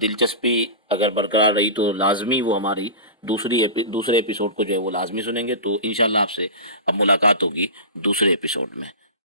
دلچسپی اگر برقرار رہی تو لازمی وہ ہماری دوسرے ایپیسوڈ کو جو ہے وہ لازمی سنیں گے۔ تو انشاءاللہ آپ سے اب ملاقات ہوگی دوسرے ایپیسوڈ میں۔